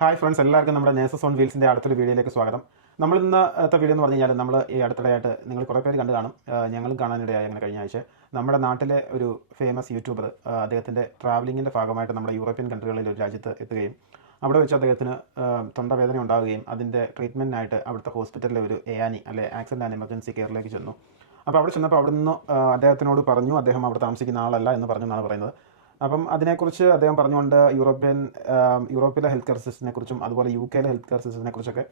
Hi friends, എല്ലാവർക്കും നമ്മുടെ nurses on വീൽസിൻ്റെ അടുത്തൊരു വീഡിയോയിലേക്ക് സ്വാഗതം. നമ്മൾ ഇന്നത്തെ വീഡിയോ എന്ന് പറഞ്ഞു കഴിഞ്ഞാൽ നമ്മൾ ഈ അടുത്തിടെയായിട്ട് നിങ്ങൾ കുറേ പേര് കണ്ടു കാണും, ഞങ്ങളും കാണാനിടയായി. അങ്ങനെ കഴിഞ്ഞ ആഴ്ച നമ്മുടെ നാട്ടിലെ ഒരു ഫേമസ് യൂട്യൂബർ അദ്ദേഹത്തിൻ്റെ ട്രാവലിങ്ങിൻ്റെ ഭാഗമായിട്ട് നമ്മുടെ യൂറോപ്യൻ കൺട്രികളിൽ ഒരു രാജ്യത്ത് എത്തുകയും അവിടെ വെച്ച് അദ്ദേഹത്തിന് തൊണ്ടവേദന ഉണ്ടാവുകയും അതിൻ്റെ ട്രീറ്റ്മെൻറ്റിനായിട്ട് അവിടുത്തെ ഹോസ്പിറ്റലിലെ ഒരു AANI അല്ലെ ആക്സിഡൻറ്റ് ആൻഡ് എമർജൻസി കെയറിലേക്ക് ചെന്നു. അപ്പോൾ അവിടെ ചെന്നപ്പോൾ അവിടെ നിന്ന് അദ്ദേഹത്തിനോട് പറഞ്ഞു അദ്ദേഹം അവിടെ താമസിക്കുന്ന ആളല്ല എന്ന് പറഞ്ഞെന്നാണ് പറയുന്നത്. അപ്പം അതിനെക്കുറിച്ച് അദ്ദേഹം പറഞ്ഞുകൊണ്ട് യൂറോപ്പിലെ ഹെൽത്ത് കെയർ സിസ്റ്റത്തിനെ കുറിച്ചും അതുപോലെ UK ഹെൽത്ത് കെയർ സിസ്റ്റത്തിനെ കുറിച്ചൊക്കെ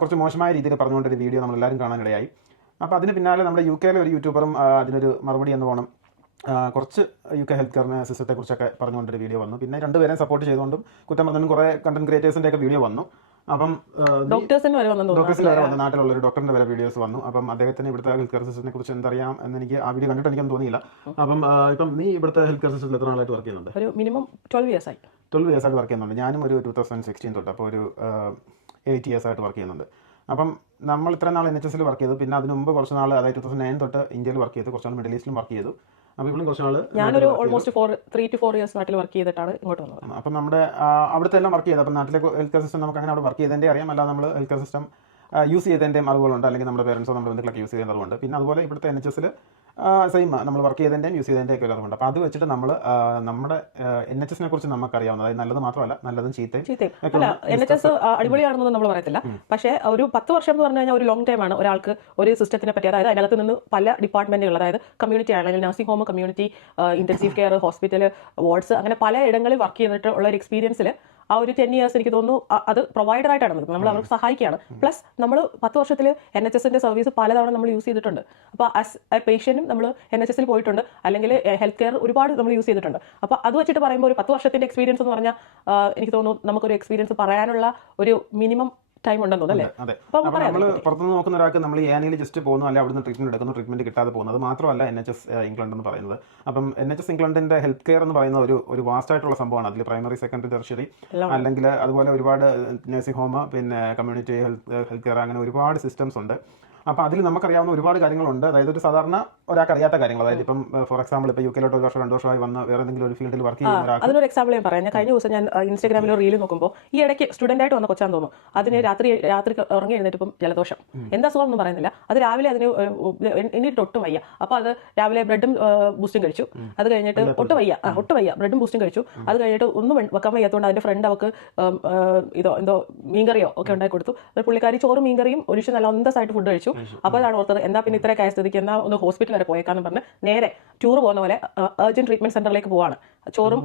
കുറച്ച് മോശമായ രീതിയിൽ പറഞ്ഞുകൊണ്ടൊരു വീഡിയോ നമ്മളെല്ലാവരും കാണാനിടയായി. അപ്പോൾ അതിന് പിന്നാലെ നമ്മുടെ UK ഒരു യൂട്യൂബറും അതിനൊരു മറുപടി എന്ന് വേണം കുറച്ച് UK ഹെൽത്ത് കെയർ സിസ്റ്റത്തെക്കുറിച്ചൊക്കെ പറഞ്ഞുകൊണ്ടൊരു വീഡിയോ വന്നു. പിന്നെ രണ്ടുപേരെയും സപ്പോർട്ട് ചെയ്തുകൊണ്ടും കുറ്റം പറഞ്ഞും കുറേ കണ്ടന്റ് ക്രിയേറ്റേഴ്സിൻ്റെ ഒക്കെ വീഡിയോ വന്നു. അപ്പം ഡോക്ടേഴ്സിന് വരെ വന്നു, നാട്ടിലുള്ള ഒരു ഡോക്ടറിന്റെ വരെ വീഡിയോസ് വന്നു. അപ്പം അദ്ദേഹത്തിന് ഇവിടുത്തെ ഹെൽത്ത് കെയർ സിസ്റ്റത്തിനെ കുറിച്ച് എന്തറിയാം എന്ന് എനിക്ക് ആ വീഡിയോ കണ്ടിട്ട് എനിക്കൊന്നും തോന്നിയില്ല. അപ്പം ഇപ്പം നീ ഇവിടുത്തെ ഹെൽത്ത് കെയർ സിസ്റ്റത്തിൽ എത്ര നാളായിട്ട് വർക്ക് ചെയ്യുന്നുണ്ട്? ഒരു മിനിമം 12 years ആയിട്ട് വർക്ക് ചെയ്യുന്നുണ്ട്. ഞാനും ഒരു 2016 തൊട്ട്, അപ്പോൾ ഒരു 8 years ആയിട്ട് വർക്ക് ചെയ്യുന്നുണ്ട്. അപ്പം നമ്മൾ ഇത്ര നാൾ NHS വർക്ക് ചെയ്തു. പിന്നെ അതിന് മുമ്പ് കുറച്ച് നാൾ, അതായത് 2009 തൊട്ട് ഇന്ത്യയിൽ വർക്ക് ചെയ്തു, കുറച്ച് നാൾ മിഡിൽ ഈസ്റ്റിലും വർക്ക് ചെയ്തു. അപ്പോൾ ഇവിടെ കുറച്ച് നാൾ ഞാനൊരു ഓൾമോസ്റ്റ് 3 to 4 years നാട്ടിൽ വർക്ക് ചെയ്തിട്ടാണ് ഇങ്ങോട്ട് വന്നത്. അപ്പം നമ്മുടെ അവിടുത്തെ എല്ലാം വർക്ക് ചെയ്ത്, അപ്പം നാട്ടിലെ ഹെൽത്ത് കെയർ സിസ്റ്റം നമുക്ക് അങ്ങനെ അവിടെ വർക്ക് ചെയ്തതിൻ്റെ അറിയാം. അല്ലാതെ നമ്മൾ ഹെൽത്ത് കെയർ സിസ്റ്റം യൂസ് ചെയ്തതിൻ്റെയും അറിവുകളുണ്ട്, അല്ലെങ്കിൽ നമ്മുടെ പേരൻസോ നമ്മുടെ ബന്ധുക്കളൊക്കെ യൂസ് ചെയ്യുന്ന അറിവുണ്ട്. പിന്നെ അതുപോലെ ഇവിടുത്തെ NHS സെയിം നമ്മൾ വർക്ക് ചെയ്തതിൻ്റെയും യൂസ് ചെയ്തതിൻ്റെയൊക്കെ ഒരു അറിവുണ്ട്. അപ്പോൾ അത് വെച്ചിട്ട് നമ്മൾ നമ്മുടെ NHS കുറിച്ച് നമുക്കറിയാവുന്നത്, അതായത് നല്ലത് മാത്രമല്ല നല്ലതും ചീത്തയും. അല്ല, NHS അടിപൊളിയാണെന്നൊന്നും നമ്മൾ പറയത്തില്ല. പക്ഷേ ഒരു 10 വർഷം എന്ന് പറഞ്ഞു കഴിഞ്ഞാൽ ഒരു ലോങ് ടൈം ആണ് ഒരാൾക്ക് ഒരു സിസ്റ്റത്തിനെ പറ്റി. അതായത് അതിനകത്ത് നിന്ന് പല ഡിപ്പാർട്ട്മെന്റുകൾ, അതായത് കമ്മ്യൂണിറ്റി ആണെങ്കിൽ nursing home, community, intensive care, hospital, wards, അങ്ങനെ പല ഇടങ്ങളിൽ വർക്ക് ചെയ്തിട്ട് ഉള്ള ഒരു എക്സ്പീരിയൻസിൽ ആ ഒരു 10 years എനിക്ക് തോന്നുന്നു അത് പ്രൊവൈഡർ ആയിട്ടാണ് നിൽക്കുന്നത്. നമ്മൾ അവർക്ക് സഹായിക്കുകയാണ്. പ്ലസ് നമ്മൾ 10 വർഷത്തിൽ NHSന്റെ സർവീസ് പലതവണ നമ്മൾ യൂസ് ചെയ്തിട്ടുണ്ട്. അപ്പോൾ ആസ് എ പേഷ്യന്റും നമ്മൾ NHS പോയിട്ടുണ്ട്, അല്ലെങ്കിൽ ഹെൽത്ത് കെയർ ഒരുപാട് നമ്മൾ യൂസ് ചെയ്തിട്ടുണ്ട്. അപ്പോൾ അത് വെച്ചിട്ട് പറയുമ്പോൾ ഒരു 10 വർഷത്തിന്റെ എക്സ്പീരിയൻസ് എന്ന് പറഞ്ഞാൽ എനിക്ക് തോന്നുന്നു നമുക്കൊരു എക്സ്പീരിയൻസ് പറയാനുള്ള ഒരു മിനിമം ടൈം ഉണ്ടെന്ന് തോന്നുന്നു. അതെ, അപ്പോൾ നമ്മൾ പുറത്തുനിന്ന് നോക്കുന്ന ഒരാൾക്ക് നമ്മൾ AANI ജസ്റ്റ് പോകുന്നു, അല്ലെങ്കിൽ അവിടുന്ന് ട്രീറ്റ്മെന്റ് എടുക്കുന്നു, ട്രീറ്റ്മെന്റ് കിട്ടാതെ പോകുന്നത് മാത്രമല്ല NHS ഇംഗ്ലണ്ട് എന്ന് പറയുന്നത്. അപ്പം NHS ഇംഗ്ലണ്ടിന്റെ ഹെൽത്ത് കെയർ എന്ന് പറയുന്ന ഒരു വാസ്റ്റ് ആയിട്ടുള്ള സംഭവമാണ്. അതിൽ പ്രൈമറി, സെക്കൻഡറി, ടെർഷ്യറി, അല്ലെങ്കിൽ അതുപോലെ ഒരുപാട് നഴ്സിംഗ് ഹോം, പിന്നെ കമ്മ്യൂണിറ്റി ഹെൽത്ത് കെയർ, അങ്ങനെ ഒരുപാട് സിസ്റ്റംസ് ഉണ്ട്. അപ്പോൾ അതിൽ നമുക്കറിയാവുന്ന ഒരുപാട് കാര്യങ്ങളുണ്ട്. അതായത് ഒരു സാധാരണ ഒരാൾക്ക് അറിയാത്ത കാര്യങ്ങൾ, അതായത് ഇപ്പം ഫോർ എക്സാമ്പിൾ ഇപ്പോൾ UK 1 വർഷം 2 വർഷമായി വന്ന് വേറെ എന്തെങ്കിലും ഒരു ഫീൽഡിൽ വർക്ക് ചെയ്യുന്ന ഒരാൾക്ക്. അതിനൊരു എക്സാമ്പിൾ ഞാൻ പറയാം. ഞാൻ കഴിഞ്ഞ ദിവസം ഞാൻ ഇൻസ്റ്റാഗ്രാമിൽ റീൽ നോക്കുമ്പോൾ ഈ ഇടയ്ക്ക് സ്റ്റുഡന്റ് ആയിട്ട് വന്ന കൊച്ചാന്ന് തോന്നുന്നു. അതിന് രാത്രി ഉറങ്ങി എഴുന്നേറ്റിപ്പം ജലദോഷം, എന്താ സുഖം ഒന്നും പറയുന്നില്ല. അത് രാവിലെ അതിന് എണീറ്റ് ഒട്ടും വയ്യ. അപ്പോൾ അത് രാവിലെ ബ്രെഡും ബൂസ്റ്റും കഴിച്ചു. അത് കഴിഞ്ഞിട്ട് ഒട്ടും വയ്യ ബ്രെഡും ബൂസ്റ്റും കഴിച്ചു. അത് കഴിഞ്ഞിട്ട് ഒന്നും വെക്കാൻ വയ്യാത്തതുകൊണ്ട് അതിന്റെ ഫ്രണ്ട് അവർക്ക് എന്തോ മീൻകറിയോ ഒക്കെ ഉണ്ടാക്കി കൊടുത്തു. പുള്ളിക്കാരി ചോറും മീൻകറിയും ഒഴിച്ച് നല്ല അന്തസ്സായിട്ട് ഫുഡ് കഴിച്ചു. അപ്പോൾ അതാണ് ഓർത്തത്, എന്താ പിന്നെ ഇത്ര സ്ഥിതിക്ക് എന്നാ ഒന്ന് ഹോസ്പിറ്റൽ വരെ പോയേക്കാന്ന് പറഞ്ഞ് നേരെ ടൂർ പോകുന്ന പോലെ അർജന്റ് ട്രീറ്റ്മെന്റ് സെന്ററിലേക്ക് പോവാണ്. ചോറും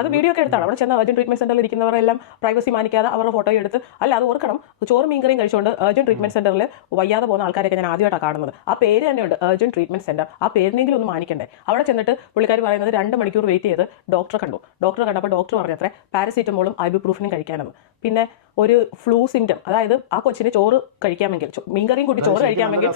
അത് വീഡിയോ ഒക്കെ എടുത്താണ്. അവിടെ ചെന്ന അർജന്റ് ട്രീറ്റ്മെന്റ് സെന്ററിൽ ഇരിക്കുന്നവരെല്ലാം പ്രൈവസി മാനിക്കാതെ അവരുടെ ഫോട്ടോ എടുത്ത്, അല്ല അത് ഓർക്കണം, ചോറും മീൻകറിയും കഴിച്ചുകൊണ്ട് അർജന്റ് ട്രീറ്റ്മെന്റ് സെന്ററിൽ വയ്യാതെ പോകുന്ന ആൾക്കാരൊക്കെ ഞാൻ ആദ്യമായിട്ടാണ് കാണുന്നത്. ആ പേര് തന്നെയുണ്ട്, അർജന്റ് ട്രീറ്റ്മെന്റ് സെന്റർ. ആ പേരിനെങ്കിലും ഒന്ന് മാനിക്കണ്ടേ. അവിടെ ചെന്നിട്ട് പുള്ളിക്കാർ പറയുന്നത് 2 മണിക്കൂർ വെയിറ്റ് ചെയ്ത് ഡോക്ടറെ കണ്ടപ്പോൾ ഡോക്ടർ പറഞ്ഞത്രേ പാരസീറ്റമോളും ഐബുപ്രൂഫിനും കഴിക്കാനെന്ന്. പിന്നെ ഒരു ഫ്ലൂ സിംറ്റം, അതായത് ആ കൊച്ചിന് ചോറ് കഴിക്കാമെങ്കിൽ, മീൻകറിയും കൂടി ചോറ് കഴിക്കാമെങ്കിൽ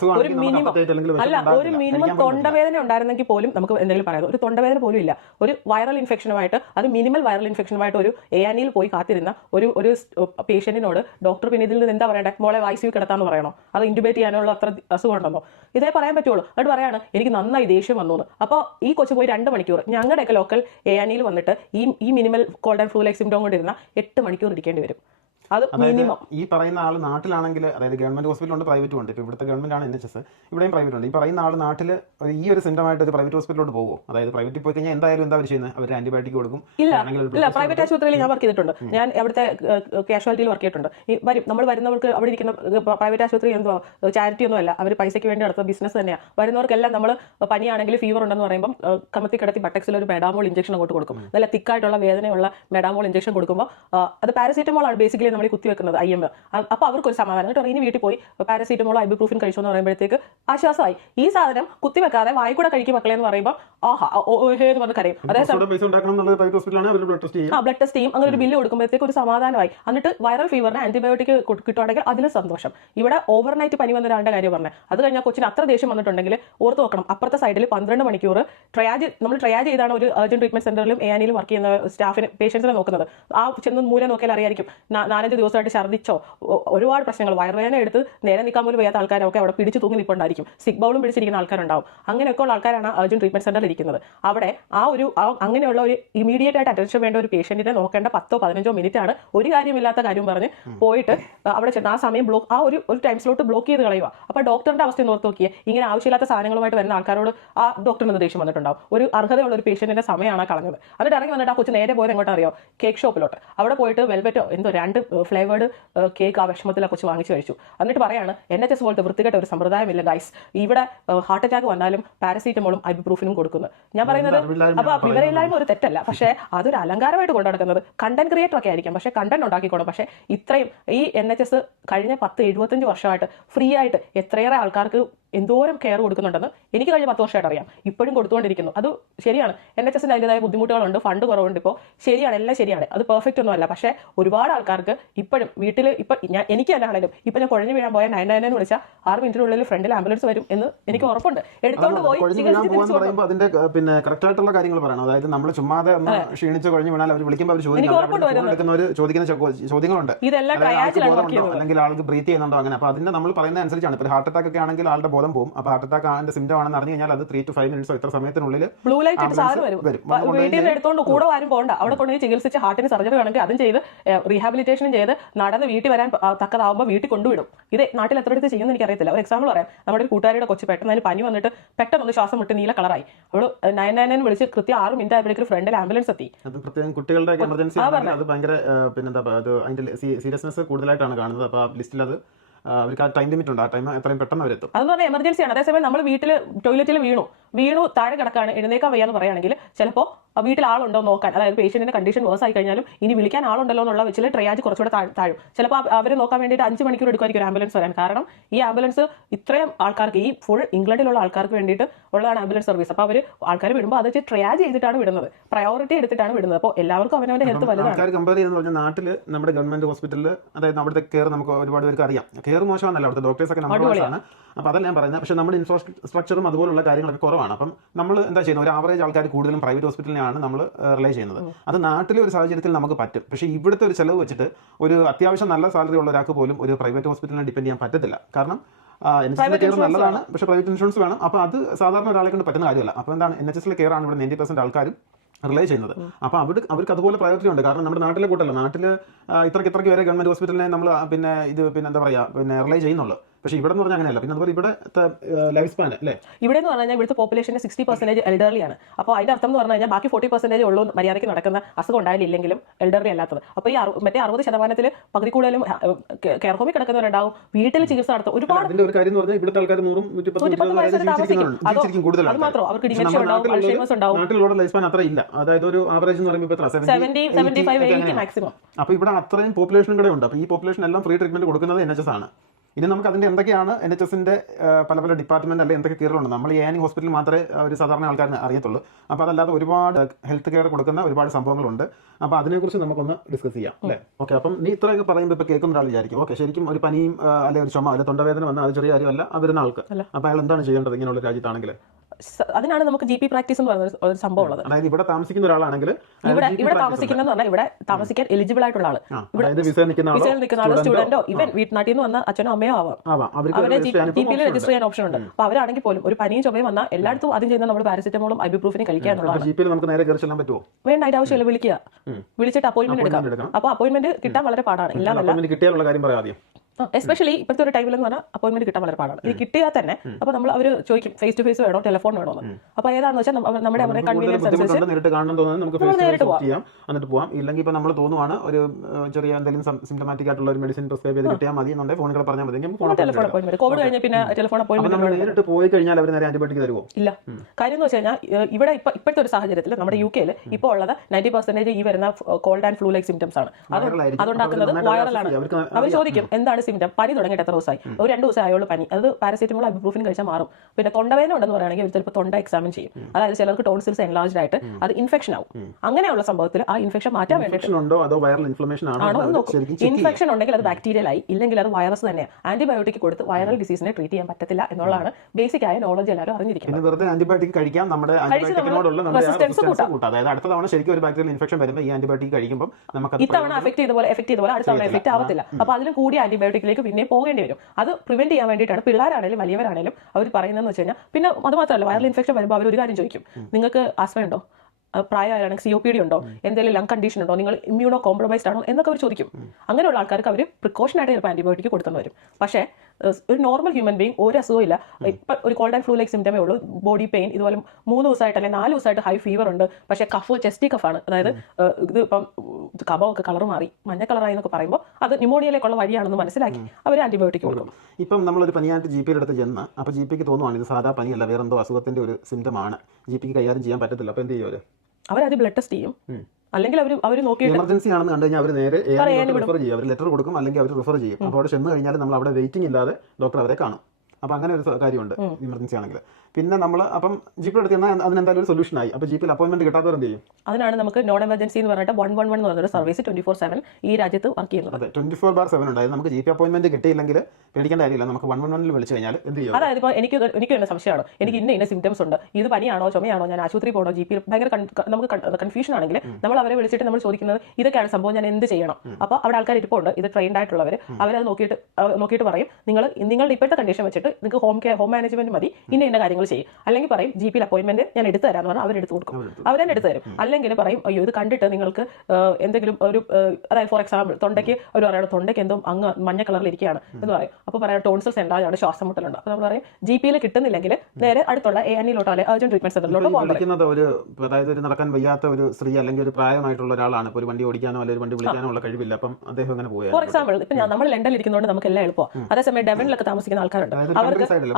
ഒരു മിനിമം തൊണ്ടവേദന ഉണ്ടായിരുന്നെങ്കിൽ പോലും നമുക്ക് എന്തെങ്കിലും പറയാം. ഒരു തൊണ്ടവേദന പോലും ഇല്ല. ഒരു വൈറൽ ഇൻഫെക്ഷനുമായിട്ട്, അത് മിനിമൽ വൈറൽ ഇൻഫെക്ഷനുമായിട്ട് ഒരു AANI പോയി കാത്തിരുന്ന ഒരു പേഷ്യന്റിനോട് ഡോക്ടർ പിന്നെ ഇതിൽ നിന്ന് എന്താ പറയണ്ടേ, മോളെ ICU കിടത്താന്ന് പറയണോ, അത് ഇൻറ്റുബേറ്റ് ചെയ്യാനുള്ള അത്ര അസുഖം ഉണ്ടെന്നോ? ഇതേ പറയാൻ പറ്റുള്ളൂ. എന്നിട്ട് പറയാണ് എനിക്ക് നന്നായി ദേഷ്യം വന്നു. അപ്പോൾ ഈ കൊച്ചു പോയി 2 മണിക്കൂർ ഞങ്ങളുടെയൊക്കെ ലോക്കൽ AANI വന്നിട്ട് ഈ minimal cold and flu like symptom കൊണ്ടിരുന്ന 8 മണിക്കൂർ ഇരിക്കേണ്ടി വരും. അത് മിനിമം. ഈ പറയുന്ന ആൾ നാട്ടിലാണെങ്കിൽ, അതായത് ഗവൺമെന്റ് ഹോസ്പിറ്റൽ ഉണ്ട്, പ്രൈവറ്റും ഉണ്ട്. ഇപ്പോൾ ഇവിടുത്തെ ഗവൺമെന്റ് ആണ് NHS, ഇവിടെയും പ്രൈവറ്റ് ഉണ്ട്. ഈ പറയുന്ന ആൾ നാട്ടിൽ ഈ ഒരു സിംറ്റമായിട്ട് ഒരു പ്രൈവറ്റ് ഹോസ്പിറ്റലിലോട്ട് പോകുമോ? അതായത് പ്രൈവറ്റിൽ പോയി കഴിഞ്ഞാൽ എന്തായാലും എന്താ ചെയ്യുന്നത്, അവർ ആന്റിബയോട്ടിക് കൊടുക്കും. ഇല്ല, പ്രൈവറ്റ് ആശുപത്രിയിൽ ഞാൻ വർക്ക് ചെയ്തിട്ടുണ്ട്. ഞാൻ അവിടുത്തെ കാഷ്വാലിറ്റിയിൽ വർക്ക് ചെയ്തിട്ടുണ്ട്. നമ്മൾ വരുന്നവർക്ക് അവിടെ ഇരിക്കുന്ന പ്രൈവറ്റ് ആശുപത്രി എന്തോ ചാരിറ്റി ഒന്നും അല്ല, അവർ പൈസയ്ക്ക് വേണ്ടി നടത്തുന്ന ബിസിനസ് തന്നെയാണ്. വരുന്നവർക്കെല്ലാം നമ്മൾ പനിയാണെങ്കിൽ, ഫീവർ ഉണ്ടെന്ന് പറയുമ്പോൾ കമത്തി കിടത്തി ബട്ടക്സിൽ ഒരു മെഡാമോൾ ഇഞ്ചക്ഷൻ അങ്ങോട്ട് കൊടുക്കും. നല്ല തിക്കായിട്ടുള്ള വേദനയുള്ള മെഡാമോൾ ഇഞ്ചക്ഷൻ കൊടുക്കുമ്പോൾ അത് പാരസീറ്റമോൾ ആണ് ബേസിക്കലി നമ്മൾ കുത്തിവെക്കുന്നത്, IM. അപ്പോൾ അവർക്കൊരു സമാധാനം കേട്ടോ. ഇനി വീട്ടിൽ പോയി പാരസീറ്റമോൾ ഐബുപ്രൂഫിൻ കഴിച്ചു എന്ന് പറയുമ്പോഴത്തേക്ക് ആശ്വാസമായി. ഈ സാധനം കുത്തിവെക്കാതെ വായി കൂടെ കഴിക്കും മക്കളെ എന്ന് പറയുമ്പോൾ എന്ന് പറഞ്ഞ് കരയും. ബ്ലഡ് ടെസ്റ്റ് ചെയ്യും, അങ്ങനെ ഒരു ബില്ല് കൊടുക്കുമ്പോഴത്തേക്ക് ഒരു സമാധാനമായി. എന്നിട്ട് വൈറൽ ഫീവറിന് ആന്റിബയോട്ടിക് കിട്ടുവാണെങ്കിൽ അതിന് സന്തോഷം. ഇവിടെ ഓവർനൈറ്റ് പനി വന്ന ഒരാളുടെ കാര്യം പറഞ്ഞത്. അത് കഴിഞ്ഞാൽ കൊച്ചിന് അത്ര ദേഷ്യം വന്നിട്ടുണ്ടെങ്കിൽ ഓർത്ത് നോക്കണം, അപ്പുറത്തെ സൈഡിൽ 12 മണിക്കൂർ നമ്മൾ ട്രയാജ് ചെയ്താണ് ഒരു അർജന്റ് ട്രീറ്റ്മെന്റ് സെന്ററിലും AANI വർക്ക് ചെയ്യുന്ന സ്റ്റാഫിന് പേഷ്യൻസിനെ നോക്കുന്നത്. ആ ചെന്ന് മൂലം നോക്കിയാൽ അറിയായിരിക്കും 4-5 4-5 ദിവസമായിട്ട് ഛർദ്ദിച്ചോ ഒരുപാട് പ്രശ്നങ്ങൾ, വയറുവേദന എടുത്ത് നേരെ നിൽക്കാൻ പോലും വയ്യാത്ത ആൾക്കാരൊക്കെ അവിടെ പിടിച്ച് തൂങ്ങി നിൽപ്പുണ്ടായിരിക്കും. സിക്ക് ബൗളും പിടിച്ചിരിക്കുന്ന ആൾക്കാരുണ്ടാവും. അങ്ങനെയൊക്കെ ഉള്ള ആൾക്കാരാണ് അർജുൻ ട്രീറ്റ്മെന്റ് സെന്ററിൽ ഇരിക്കുന്നത്. അവിടെ അങ്ങനെയുള്ള ഒരു ഇമീഡിയറ്റ് ആയിട്ട് അറ്റൻഷൻ വേണ്ട ഒരു പേഷ്യന്റിനെ നോക്കേണ്ട 10-15 മിനിറ്റ് ആണ് ഒരു കാര്യമില്ലാത്ത കാര്യം പറഞ്ഞ് പോയിട്ട് അവിടെ ചെന്ന് ആ സമയം ആ ഒരു ടൈം സ്ലോട്ട് ബ്ലോക്ക് ചെയ്ത് കളയുക. അപ്പോൾ ഡോക്ടറിന്റെ അവസ്ഥ ഓർത്ത് നോക്കിയേ, ഇങ്ങനെ ആവശ്യമില്ലാത്ത സാധനങ്ങളുമായിട്ട് വരുന്ന ആൾക്കാരോട് ആ ഡോക്ടറിന് ദേഷ്യം വന്നിട്ടുണ്ടാവും. ഒരു അർഹതയുള്ള ഒരു പേഷ്യന്റിന്റെ സമയമാണ് കളഞ്ഞത്. എന്നിട്ട് ഇറങ്ങി വന്നിട്ട് ആ കൊച്ചു നേരെ പോയത് എങ്ങോട്ട് അറിയോ? കേക്ക് ഷോപ്പിലോട്ട്. അവിടെ പോയിട്ട് വെൽവെറ്റോ 2 ഫ്ലേവേർഡ് കേക്ക് ആ വിഷമത്തിൽ ആ കൊച്ചു വാങ്ങിച്ചു കഴിച്ചു. എന്നിട്ട് പറയാണ്, NHS പോലത്തെ വൃത്തികെട്ട ഒരു സമ്പ്രദായമില്ല ഗൈസ്, ഇവിടെ ഹാർട്ട് അറ്റാക്ക് വന്നാലും പാരസീറ്റമോളും ഐബുപ്രൂഫിനും കൊടുക്കുന്നു. ഞാൻ പറയുന്നത് അപ്പോൾ വിവരമില്ലായ്മ ഒരു തെറ്റല്ല, പക്ഷേ അതൊരു അലങ്കാരമായിട്ട് കൊണ്ടു നടക്കുന്നത് കണ്ടന്റ് ക്രിയേറ്റർ ഒക്കെ ആയിരിക്കാം, പക്ഷേ കണ്ടന്റ് ഉണ്ടാക്കിക്കോളും. പക്ഷേ ഇത്രയും ഈ NHS കഴിഞ്ഞ 10-75 വർഷമായിട്ട് ഫ്രീ ആയിട്ട് എത്രയേറെ ആൾക്കാർക്ക് എന്തോരം കെയർ കൊടുക്കുന്നുണ്ടെന്ന് എനിക്ക് കഴിഞ്ഞ 10 വർഷമായിട്ട് അറിയാം. ഇപ്പോഴും കൊടുത്തുകൊണ്ടിരിക്കുന്നു. അത് ശരിയാണ്, NHSന് അതിൻ്റെതായ ബുദ്ധിമുട്ടുകളുണ്ട്, ഫണ്ട് കുറവുണ്ട്. ഇപ്പോൾ ശരിയാണ്, എല്ലാം ശരിയാണ്, അത് പെർഫെക്റ്റ് ഒന്നും അല്ല. പക്ഷേ ഒരുപാട് ആൾക്കാർക്ക് ഇപ്പോഴും വീട്ടിൽ എനിക്ക് തന്നെ ആണെങ്കിലും ഇപ്പം ഞാൻ കുഴഞ്ഞു വീഴാൻ പോയാൽ 999 വിളിച്ചാൽ 6 മിനിറ്റിനുള്ളിൽ ഫ്രണ്ടിൽ ആംബുലൻസ് വരും എന്ന് എനിക്ക് ഉറപ്പുണ്ട്. എടുത്തോണ്ട് പോയി അതിന്റെ പിന്നെ കറക്റ്റ് ആയിട്ടുള്ള കാര്യങ്ങൾ പറയണം. അതായത് നമ്മൾ ചുമ്മാതെ ഒന്ന് ക്ഷീണിച്ച് കുഴഞ്ഞു വീണാൽ അവർ വിളിക്കുമ്പോൾ അവർ ചോദിക്കുന്ന ചോദ്യങ്ങളുണ്ട്. ഇതെല്ലാം ട്രയാജിലാണ് വർക്ക് ചെയ്യുന്നത്. അല്ലെങ്കിൽ ആൾക്ക് ബ്രീത്ത് ചെയ്യുന്നുണ്ടോ അങ്ങനെ. അപ്പോൾ അതിന്റെ നമ്മൾ പറയുന്ന അനുസരിച്ചാണ്. ഇപ്പോൾ ഹാർട്ട് അറ്റാക്ക് ഒക്കെ ആണെങ്കിൽ ആളുടെ ബോധം പോകും. അപ്പോൾ ഹാർട്ട് അറ്റാക്ക് ആണെന്റെ സിംറ്റം ആണെന്ന് അറിഞ്ഞു കഴിഞ്ഞാൽ അത് 3 to 5 മിനിറ്റ്സോ ഇത്ര സമയത്തിനുള്ളിൽ ബ്ലൂ ലൈറ്റ് ഇട്ട് സാധനം വരും. വീട്ടിൽ നിന്ന് എടുത്തോണ്ട് കൂടെ ആരും പോകണ്ട. അവിടെ കൊണ്ടുപോയി ചികിത്സിച്ച് ഹാർട്ടിന് സർജറി വേണമെങ്കിൽ അതും ചെയ്ത് റീഹാബിലിറ്റേഷനും ചെയ്ത് നടന്ന് വീട്ടിൽ വരാൻ തക്കതാവുമ്പോൾ വീട്ടിൽ കൊണ്ടുവിടും. ഇത് നാട്ടിൽ എത്ര അടുത്ത് ചെയ്യുമെന്ന് എനിക്കറിയത്തില്ല. ഒരു എക്സാമ്പിൾ പറയാം. നമ്മുടെ ഒരു കൂട്ടുകാരിയുടെ കൊച്ചു പെട്ടെന്ന് അതിന് പനി വന്നിട്ട് പെട്ടെന്ന് ശ്വാസം വിട്ട് നീല കളറായി. അവൾ 999 വിളിച്ച് കൃത്യം 6 മിനിറ്റ് ആയപ്പോഴേക്കും ഫ്രണ്ടിൽ ആംബുലൻസ് എത്തി. അത് പ്രത്യേകം കുട്ടികളുടെ എമർജൻസി അത് ഭയങ്കര പിന്നെന്താ അതിന്റെ സീരിയസ്നെസ് കൂടുതലായിട്ടാണ് കാണുന്നത്. അപ്പോൾ ആ ലിസ്റ്റിൽ അത് അവർക്ക് ആ ടൈം ലിമിറ്റ് ഉണ്ട്. ആ ടൈം എത്രയും പെട്ടെന്ന് അവരെത്തും. അതെന്ന് പറഞ്ഞാൽ എമർജൻസിയാണ്. അതേസമയം നമ്മൾ വീട്ടിൽ ടോയ്ലറ്റിൽ വീണു താഴെ കിടക്കാണ്, എഴുന്നേക്കാൻ വയ്യാന്ന് പറയുകയാണെങ്കിൽ ചിലപ്പോൾ വീട്ടിൽ ആളുണ്ടോ നോക്കാൻ, അതായത് പേഷ്യന്റിന്റെ കണ്ടീഷൻ വേഴ്സ് ആയി കഴിഞ്ഞാലും ഇനി വിളിക്കാൻ ആളുണ്ടല്ലോ എന്നുള്ള വെച്ചിൽ ട്രയാജ് കുറച്ചുകൂടെ താഴും. ചിലപ്പോൾ അവരെ നോക്കാൻ വേണ്ടിയിട്ട് 5 മണിക്കൂർ എടുക്കുമായിരിക്കും ആംബുലൻസ് വരാൻ. കാരണം ഈ ആംബുലൻസ് ഇത്രയും ആൾക്കാർക്ക്, ഈ ഫുൾ ഇംഗ്ലണ്ടിലുള്ള ആൾക്കാർക്ക് വേണ്ടിയിട്ട് ഉള്ളതാണ് ആംബുലൻസ് സർവീസ്. അപ്പോൾ അവർ ആൾക്കാർ വിടുമ്പോൾ അത് ട്രയാജ് ചെയ്തിട്ടാണ് വിടുന്നത്, പ്രയോറിറ്റി എടുത്തിട്ടാണ് വിടുന്നത്. അപ്പോൾ എല്ലാവർക്കും അവനവന്റെ ഹെൽത്ത് വലുതാണ്. ആൾക്കാർ കമ്പയർ ചെയ്യുന്ന പറഞ്ഞാൽ നാട്ടിൽ നമ്മുടെ ഗവൺമെന്റ് ഹോസ്പിറ്റലിൽ, അതായത് അവിടുത്തെ കെയർ നമുക്ക് ഒരുപാട് പേർക്ക് അറിയാം. കെയർ മോശമാണല്ല, അവിടുത്തെ ഡോക്ടേഴ്സ് ഒക്കെ നമ്പറാണ്. അപ്പോൾ അതല്ല ഞാൻ പറയുന്നത്. പക്ഷേ നമ്മുടെ ഇൻഫ്രാസ്ട്രക്ചറും അതുപോലുള്ള കാര്യങ്ങളൊക്കെ കുറവാണ്. അപ്പം നമ്മൾ എന്താ ചെയ്യുന്നത്, ഒരു ആവറേജ് ആൾക്കാർ കൂടുതലും പ്രൈവറ്റ് ഹോസ്പിറ്റലിനെയാണ് നമ്മൾ റിലൈ ചെയ്യുന്നത്. അത് നാട്ടിലെ ഒരു സാഹചര്യത്തിൽ നമുക്ക് പറ്റും. പക്ഷേ ഇവിടുത്തെ ഒരു ചെലവ് വെച്ചിട്ട് ഒരു അത്യാവശ്യം നല്ല സാലറി ഉള്ള ഒരാൾക്ക് പോലും ഒരു പ്രൈവറ്റ് ഹോസ്പിറ്റലിനെ ഡിപ്പെൻഡ് ചെയ്യാൻ പറ്റത്തില്ല. കാരണം NHS കെയർ നല്ലതാണ്, പക്ഷേ പ്രൈവറ്റ് ഇൻഷുറൻസ് വേണം. അപ്പോൾ അത് സാധാരണ ഒരാളെ കൊണ്ട് പറ്റുന്ന കാര്യമല്ല. അപ്പോൾ എന്താണ്, NHS കെയർ ആണ് ഇവിടെ 90% ആൾക്കാരും റിലൈ ചെയ്യുന്നത്. അപ്പോൾ അവർക്ക് അതുപോലെ പ്രയോറിറ്റി ഉണ്ട്. കാരണം നമ്മുടെ നാട്ടിലെ കൂട്ടല്ല, നാട്ടിൽ ഇത്രയ്ക്ക് വരെ ഗവൺമെന്റ് ഹോസ്പിറ്റലിനെ നമ്മൾ പിന്നെ എന്താ പറയുക റിലൈ ചെയ്യുന്നുള്ളൂ. പക്ഷേ ഇവിടെ എന്ന് പറഞ്ഞാൽ അങ്ങനെയല്ല. പിന്നെ അതുപോലെ ഇവിടെ ലൈഫ് സ്പാൻ അല്ലേ, ഇവിടെ എന്ന് പറഞ്ഞു കഴിഞ്ഞാൽ ഇവിടുത്തെ പോപ്പുലേഷൻ്റെ 60% എൽഡർലി ആണ്. അപ്പോൾ അതിന്റെ അർത്ഥം എന്ന് പറഞ്ഞു കഴിഞ്ഞാൽ ബാക്കി 40% ഉള്ളൂ മര്യാദയ്ക്ക് നടക്കുന്ന അസുഖം ഉണ്ടായാലില്ലെങ്കിലും എൽഡർലി അല്ലാത്തത്. അപ്പോൾ ഈ മറ്റേ 60% പകുതി കൂടുതലും കെയർ ഹോമിൽ കിടക്കുന്നവരുണ്ടാവും, വീട്ടിൽ ചികിത്സ നടത്തും. ഒരുപാട് ഒരു കാര്യം എന്ന് പറഞ്ഞാൽ ഇവിടുത്തെ ആൾക്കാർ 100-110 കൂടുതൽ. അത് മാത്രം അവർക്ക് ഡിമെൻഷ്യ ഉണ്ടാവും, അൾഷൈമേഴ്സ് ഉണ്ടാവും. നാട്ടിലുള്ള ലൈഫ് സ്പാൻ അത്ര ഇല്ല. അതായത് ഒരു ആവറേജ് എന്ന് പറയുമ്പോൾ 70-75-80 മാക്സിമം. അപ്പോൾ ഇവിടെ അത്രയും പോപ്പുലേഷൻ കൂടെ ഉണ്ട്. അപ്പോൾ ഈ പോപ്പുലേഷൻ എല്ലാം ഫ്രീ ട്രീറ്റ്മെന്റ് കൊടുക്കുന്നത് NHS ആണ്. ഇനി നമുക്ക് അതിൻ്റെ എന്തൊക്കെയാണ് NHSന്റെ പല ഡിപ്പാർട്ട്മെന്റ് അല്ലെങ്കിൽ എന്തൊക്കെ കെയറുണ്ട്. നമ്മൾ ഏനി ഹോസ്പിറ്റൽ മാത്രമേ ഒരു സാധാരണ ആൾക്കാരിന് അറിയത്തുള്ളൂ. അപ്പോൾ അതല്ലാതെ ഒരുപാട് ഹെൽത്ത് കെയർ കൊടുക്കുന്ന ഒരുപാട് സംഭവങ്ങളുണ്ട്. അപ്പോൾ അതിനെക്കുറിച്ച് നമുക്കൊന്ന് ഡിസ്കസ് ചെയ്യാം അല്ലേ. ഓക്കെ, അപ്പം നീ ഇത്രയൊക്കെ പറയുമ്പോൾ ഇപ്പോൾ കേൾക്കുന്ന ഒരാൾ വിചാരിക്കും, ഓക്കെ ശരിക്കും ഒരു പനിയും അല്ലെങ്കിൽ ഒരു ചുമ അല്ലെങ്കിൽ തൊണ്ടവേദന വന്നാൽ അത് ചെറിയ കാര്യമല്ല, വരുന്ന ആൾക്ക്. അപ്പോൾ അയാൾ എന്താണ് ചെയ്യേണ്ടത് ഇങ്ങനെയുള്ള രാജ്യത്താണെങ്കിൽ? അതിനാണ് നമുക്ക് GP പ്രാക്ടീസ് എന്ന് പറയുന്ന ഒരു സംഭവം ഉള്ളത്. അതായത് ഇവിടെ താമസിക്കുന്ന ഒരാളാണെങ്കിൽ ഇവിടെ താമസിക്കുന്ന പറഞ്ഞാൽ ഇവിടെ താമസിക്കാൻ എലിജിബിൾ ആയിട്ടുള്ള ആള്, വിസയിൽ നിൽക്കുന്ന ആളോ സ്റ്റുഡന്റോ ഇവൻ വീട്ടിനാട്ടിൽ നിന്ന് വന്ന അച്ഛനോ അമ്മയോ ആവാം, അവരെ GP രജിസ്റ്റർ ചെയ്യാൻ ഓപ്ഷൻ ഉണ്ട്. അപ്പോൾ അവരാണെങ്കിൽ പോലും ഒരു പനിയും ചുമയും വന്നാൽ എല്ലായിടത്തും ആദ്യം ചെയ്യുന്ന നമ്മൾ പാരസിറ്റമോളും ഐബുപ്രൂഫിനും കഴിക്കുക എന്നുള്ളതാണ്. GP നമുക്ക് നേരെ കയറി ചെല്ലാൻ പറ്റുമോ? വേണ്ട, അതിന്റെ ആവശ്യമില്ല. വിളിച്ചിട്ട് അപ്പോയിന്റ്മെന്റ് എടുക്കാം. അപ്പോൾ അപ്പോയിന്റ്മെന്റ് കിട്ടാൻ വളരെ പാടാണ്. ഇല്ലാന്നല്ല, കിട്ടിയാലുള്ള കാര്യം പറയാം ആദ്യം. എസ്പെഷ്യലി ഇപ്പോഴത്തെ ഒരു ടൈമിൽ എന്ന് പറഞ്ഞാൽ അപ്പോയിന്റ്മെന്റ് കിട്ടാൻ വളരെ പാടാണ്. ഇത് കിട്ടിയാൽ തന്നെ അപ്പോൾ നമ്മൾ അവർ ചോദിക്കും ഫേസ് ടു ഫേസ് വേണോ ടെലിഫോൺ വേണോ എന്ന്. അപ്പോൾ ഏതാണെന്ന് വെച്ചാൽ നമ്മുടെ കൺവീനിയൻസ് അനുസരിച്ച് നേരിട്ട് കാണണം തോന്നുന്നത് നമുക്ക് നേരിട്ട് ചെയ്യാം, എന്നിട്ട് പോവാം. ഇല്ലെങ്കിൽ ഇപ്പോൾ നമ്മൾ തോന്നുവാണ് ഒരു ചെറിയ എന്തെങ്കിലും സിംറ്റമാറ്റിക് ആയിട്ടുള്ള ഒരു മെഡിസിൻ പ്രിസ്ക്രൈബ് ചെയ്ത് കിട്ടിയാൽ മതി എന്നുണ്ടെങ്കിൽ ഫോണിൽ കൂടെ പറഞ്ഞാൽ മതി. ടെലിഫോൺ അപ്പോയിന്റ്മെന്റ് കോവിഡ് കഴിഞ്ഞ പിന്നെ ടെലിഫോൺ അപ്പോയിന്റ്മെന്റ് നേരിട്ട് പോയി കഴിഞ്ഞാൽ അവർ നേരെ ആന്റിബയോട്ടിക് തരുമോ? ഇല്ല. കാര്യം എന്ന് വെച്ച് കഴിഞ്ഞാൽ ഇവിടെ ഇപ്പോഴത്തെ ഒരു സാഹചര്യത്തിൽ നമ്മുടെ UK ഇപ്പോൾ ഉള്ളത് 90% ഈ വരുന്ന cold and flu like symptoms ആണ്. അതുണ്ടാക്കുന്നത് വൈറലാണ്. അവർ ചോദിക്കും എന്താണ് ഒരു സിംറ്റം, പനി തുടങ്ങിയിട്ട് എത്ര ദിവസമായി? ഒരു 2 ദിവസം ആയുള്ള പനി, അത് പാരസെറ്റമോൾ ഇബുപ്രൂഫിൻ കഴിച്ചാൽ മാറും. പിന്നെ തൊണ്ടവേദന ഉണ്ടെന്ന് പറയുകയാണെങ്കിൽ ചിലപ്പോൾ തൊണ്ട എക്സാമിൻ ചെയ്യും. അതായത് ചിലർക്ക് ടോൺസിൽസ് എൻലാർജ്ഡ് ആയിട്ട് അത് ഇൻഫെക്ഷൻ ആവും. അങ്ങനെയുള്ള സംഭവത്തിൽ ആ ഇൻഫെക്ഷൻ മാറ്റാൻ വേണ്ടിയിട്ട് ഇൻഫെക്ഷൻ ഉണ്ടെങ്കിൽ അത് ബാക്ടീരിയൽ ആയി, ഇല്ലെങ്കിൽ അത് വൈറസ് തന്നെയാണ്. ആന്റിബയോട്ടിക് കൊടുത്ത് വൈറൽ ഡിസീസിനെ ട്രീറ്റ് ചെയ്യാൻ പറ്റത്തില്ല എന്നുള്ളതാണ് ബേസിക് ആയ നോളജ് എല്ലാവരും അറിഞ്ഞിരിക്കുന്നത്. വെറുതെ ആന്റിബയോട്ടിക് കഴിക്കാം, നമ്മുടെ റെസിസ്റ്റൻസ് കൂട്ടാം. അതായത് അടുത്ത തവണ ശരിക്കും ഒരു ബാക്ടീരിയൽ ഇൻഫെക്ഷൻ വരുമ്പോൾ ഈ ആന്റിബയോട്ടിക് കഴിക്കുമ്പോൾ നമുക്ക് ഇത്തവണ എഫക്ട് ചെയ്ത പോലെ അടുത്ത തവണ എഫക്ട് ആവത്തില്ല. അപ്പോൾ അതിലും കൂടി ആന്റിബയോട്ടിക്കിലേക്ക് പിന്നെ പോകേണ്ടി വരും. അത് പ്രിവെന്റ് ചെയ്യാൻ വേണ്ടിയിട്ടാണ് പിള്ളേരാണെങ്കിലും വലിയവരാണെങ്കിലും അവർ പറയുന്നതെന്ന് വെച്ച് കഴിഞ്ഞാൽ. പിന്നെ അത് മാത്രമല്ല, വൈറൽ ഇൻഫെക്ഷൻ വരുമ്പോൾ അവർ ഒരു കാര്യം ചോദിക്കും, നിങ്ങൾക്ക് ആസ്മ ഉണ്ടോ, പ്രായമാണെങ്കിൽ COPD ഉണ്ടോ, എന്തെങ്കിലും ലങ് കണ്ടീഷൻ ഉണ്ടോ, നിങ്ങൾ ഇമ്മ്യൂണോ കോംപ്രമൈസ്ഡ് ആണോ എന്നൊക്കെ അവർ ചോദിക്കും. അങ്ങനെയുള്ള ആൾക്കാർക്ക് അവർ പ്രിക്കോഷനായിട്ട് ചിലപ്പോൾ ആന്റിബയോട്ടിക് കൊടുത്തെന്ന് വരും. പക്ഷേ ഒരു നോർമൽ ഹ്യൂമൻ ബീങ് ഒരു അസുഖമില്ല, ഇപ്പം ഒരു കോൾഡ് ആൻഡ് ഫ്ലൂ ലൈക്ക് സിംറ്റമേ ഉള്ളൂ, ബോഡി പെയിൻ, ഇതുപോലെ 3 ദിവസമായിട്ട് അല്ലെങ്കിൽ 4 ദിവസമായിട്ട് ഹൈ ഫീവർ ഉണ്ട്, പക്ഷേ കഫ് ചെസ്റ്റി കഫാണ്, അതായത് ഇത് ഇപ്പം കഫമൊക്കെ കളർ മാറി മഞ്ഞ കളറായി എന്നൊക്കെ പറയുമ്പോൾ അത് ന്യൂമോണിയയിലേക്കുള്ള വഴിയാണെന്ന് മനസ്സിലാക്കി അവർ ആന്റിബയോട്ടിക് കൊടുക്കും. ഇപ്പം നമ്മളൊരു പനിയായിട്ട് GP അടുത്ത് ചെന്ന് അപ്പോൾ GPക്ക് തോന്നുവാണ് ഇത് സാധാ പനിയല്ല, വേറെന്തോ അസുഖത്തിന്റെ ഒരു സിംറ്റമാണ്, GPക്ക് കൈകാര്യം ചെയ്യാൻ പറ്റത്തില്ല. അപ്പോൾ എന്ത് ചെയ്യും അവരത് ബ്ലഡ് ടെസ്റ്റ് ചെയ്യും, അല്ലെങ്കിൽ അവർ നോക്കിയിട്ട് എമർജൻസി ആണെന്ന് കണ്ടു കഴിഞ്ഞാൽ അവർ നേരെ റിഫർ ചെയ്യും, അവർ ലെറ്റർ കൊടുക്കും, അല്ലെങ്കിൽ അവർ റിഫർ ചെയ്യും. അപ്പോൾ അവിടെ ചെന്ന് കഴിഞ്ഞാൽ നമ്മൾ അവിടെ വെയിറ്റിംഗ് ഇല്ലാതെ ഡോക്ടർ അവരെ കാണും. അപ്പോൾ അങ്ങനെ ഒരു കാര്യമുണ്ട് എമർജൻസി ആണെങ്കിൽ. പിന്നെ നമ്മൾ അപ്പം GP എടുത്ത് ചെന്നാൽ അതിനെന്തായാലും ഒരു സൊല്യൂഷൻ ആയി. അപ്പോൾ GPയിൽ അപ്പോയിന്റ്മെന്റ് കിട്ടാത്തവർ എന്ത് ചെയ്യും? അതിനാണ് നമുക്ക് നോൺ എമർജൻസി എന്ന് പറഞ്ഞിട്ട് 111 എന്ന് പറഞ്ഞൊരു സർവീസ് 24/7 ഈ രാജ്യത്ത് വർക്ക് ചെയ്യുന്നത്. അതെ, 24/7 ഉണ്ട്. നമുക്ക് GP അപ്പോയിന്റ്മെന്റ് കിട്ടിയില്ലെങ്കിൽ പേടിക്കേണ്ട കാര്യമില്ല, നമുക്ക് 111 വിളിച്ചു കഴിഞ്ഞാൽ എന്ത് ചെയ്യും? അതായത് ഇപ്പോൾ എനിക്ക് തന്നെ സംശയമാണ്, എനിക്ക് ഇന്ന സിംറ്റംസ് ഉണ്ട്, ഇത് പനിയാണോ ചുമയാണോ, ഞാൻ ആശുപത്രി പോകണോ, GP ഭയങ്കര നമുക്ക് കൺഫ്യൂഷൻ ആണെങ്കിൽ നമ്മൾ അവരെ വിളിച്ചിട്ട് നമ്മൾ ചോദിക്കുന്നത് ഇതൊക്കെയാണ് സംഭവം, ഞാൻ എന്ത് ചെയ്യണം? അപ്പോൾ അവിടെ ആൾക്കാർ ഇരിപ്പുണ്ട്, ഇത് ട്രെയിൻഡ് ആയിട്ടുള്ളവർ, അവരത് നോക്കിയിട്ട് പറയും നിങ്ങളുടെ ഇപ്പോഴത്തെ കണ്ടീഷൻ വെച്ചിട്ട് നിങ്ങൾക്ക് ഹോം മാനേജ്മെന്റ് മതി, ഇന്ന കാര്യങ്ങൾ ചെയ്യും. അല്ലെങ്കിൽ പറയും GPയിൽ അപ്പോയിന്റ്മെന്റ് ഞാൻ എടുത്തു തരാമെന്ന് പറഞ്ഞാൽ അവരെടുത്ത് കൊടുക്കും, അവരെന്നെ എടുത്തു തരും. അല്ലെങ്കിൽ പറയും അയ്യോ ഇത് കണ്ടിട്ട് നിങ്ങൾക്ക് എന്തെങ്കിലും ഒരു, അതായത് ഫോർ എക്സാമ്പിൾ തൊണ്ടയ്ക്ക് ഒരു പറയുന്നത് തൊണ്ടയ്ക്ക് എന്തോ അങ്ങ് മഞ്ഞ കളറിൽ ഇരിക്കുകയാണ് എന്ന് പറയും. അപ്പോൾ പറയാം ടോൺസിൽസ് ഉണ്ടാകും, ശ്വാസം മുട്ടലുണ്ട്. അപ്പോൾ നമ്മൾ പറയും GPയിൽ കിട്ടുന്നില്ലെങ്കിൽ നേരെ അടുത്തുള്ള ANE-ലോട്ടോ അല്ലെങ്കിൽ അർജന്റ് ട്രീറ്റ്മെന്റ് സെന്ററിലോട്ടോ പോകാം. അതായത് ഒരു നടക്കാൻ വയ്യാത്ത ഒരു സ്ത്രീ അല്ലെങ്കിൽ ഒരു പ്രായമായിട്ടുള്ള ഒരാളാണ്, ഇപ്പോൾ ഒരു വണ്ടി ഓടിക്കാനോ അല്ലെങ്കിൽ ഒരു വണ്ടി വിളിക്കാനോ ഉള്ള കഴിവില്ല, അപ്പം അദ്ദേഹം അങ്ങനെ പോയാൽ ഫോർ എക്സാമ്പിൾ ഇപ്പം നമ്മൾ ലണ്ടനിൽ ഇരിക്കുന്നതുകൊണ്ട് നമുക്ക് എല്ലാം എളുപ്പമാണ്. അതേസമയം ഡെവനിലൊക്കെ താമസിക്കുന്ന ആൾക്കാരുണ്ട്,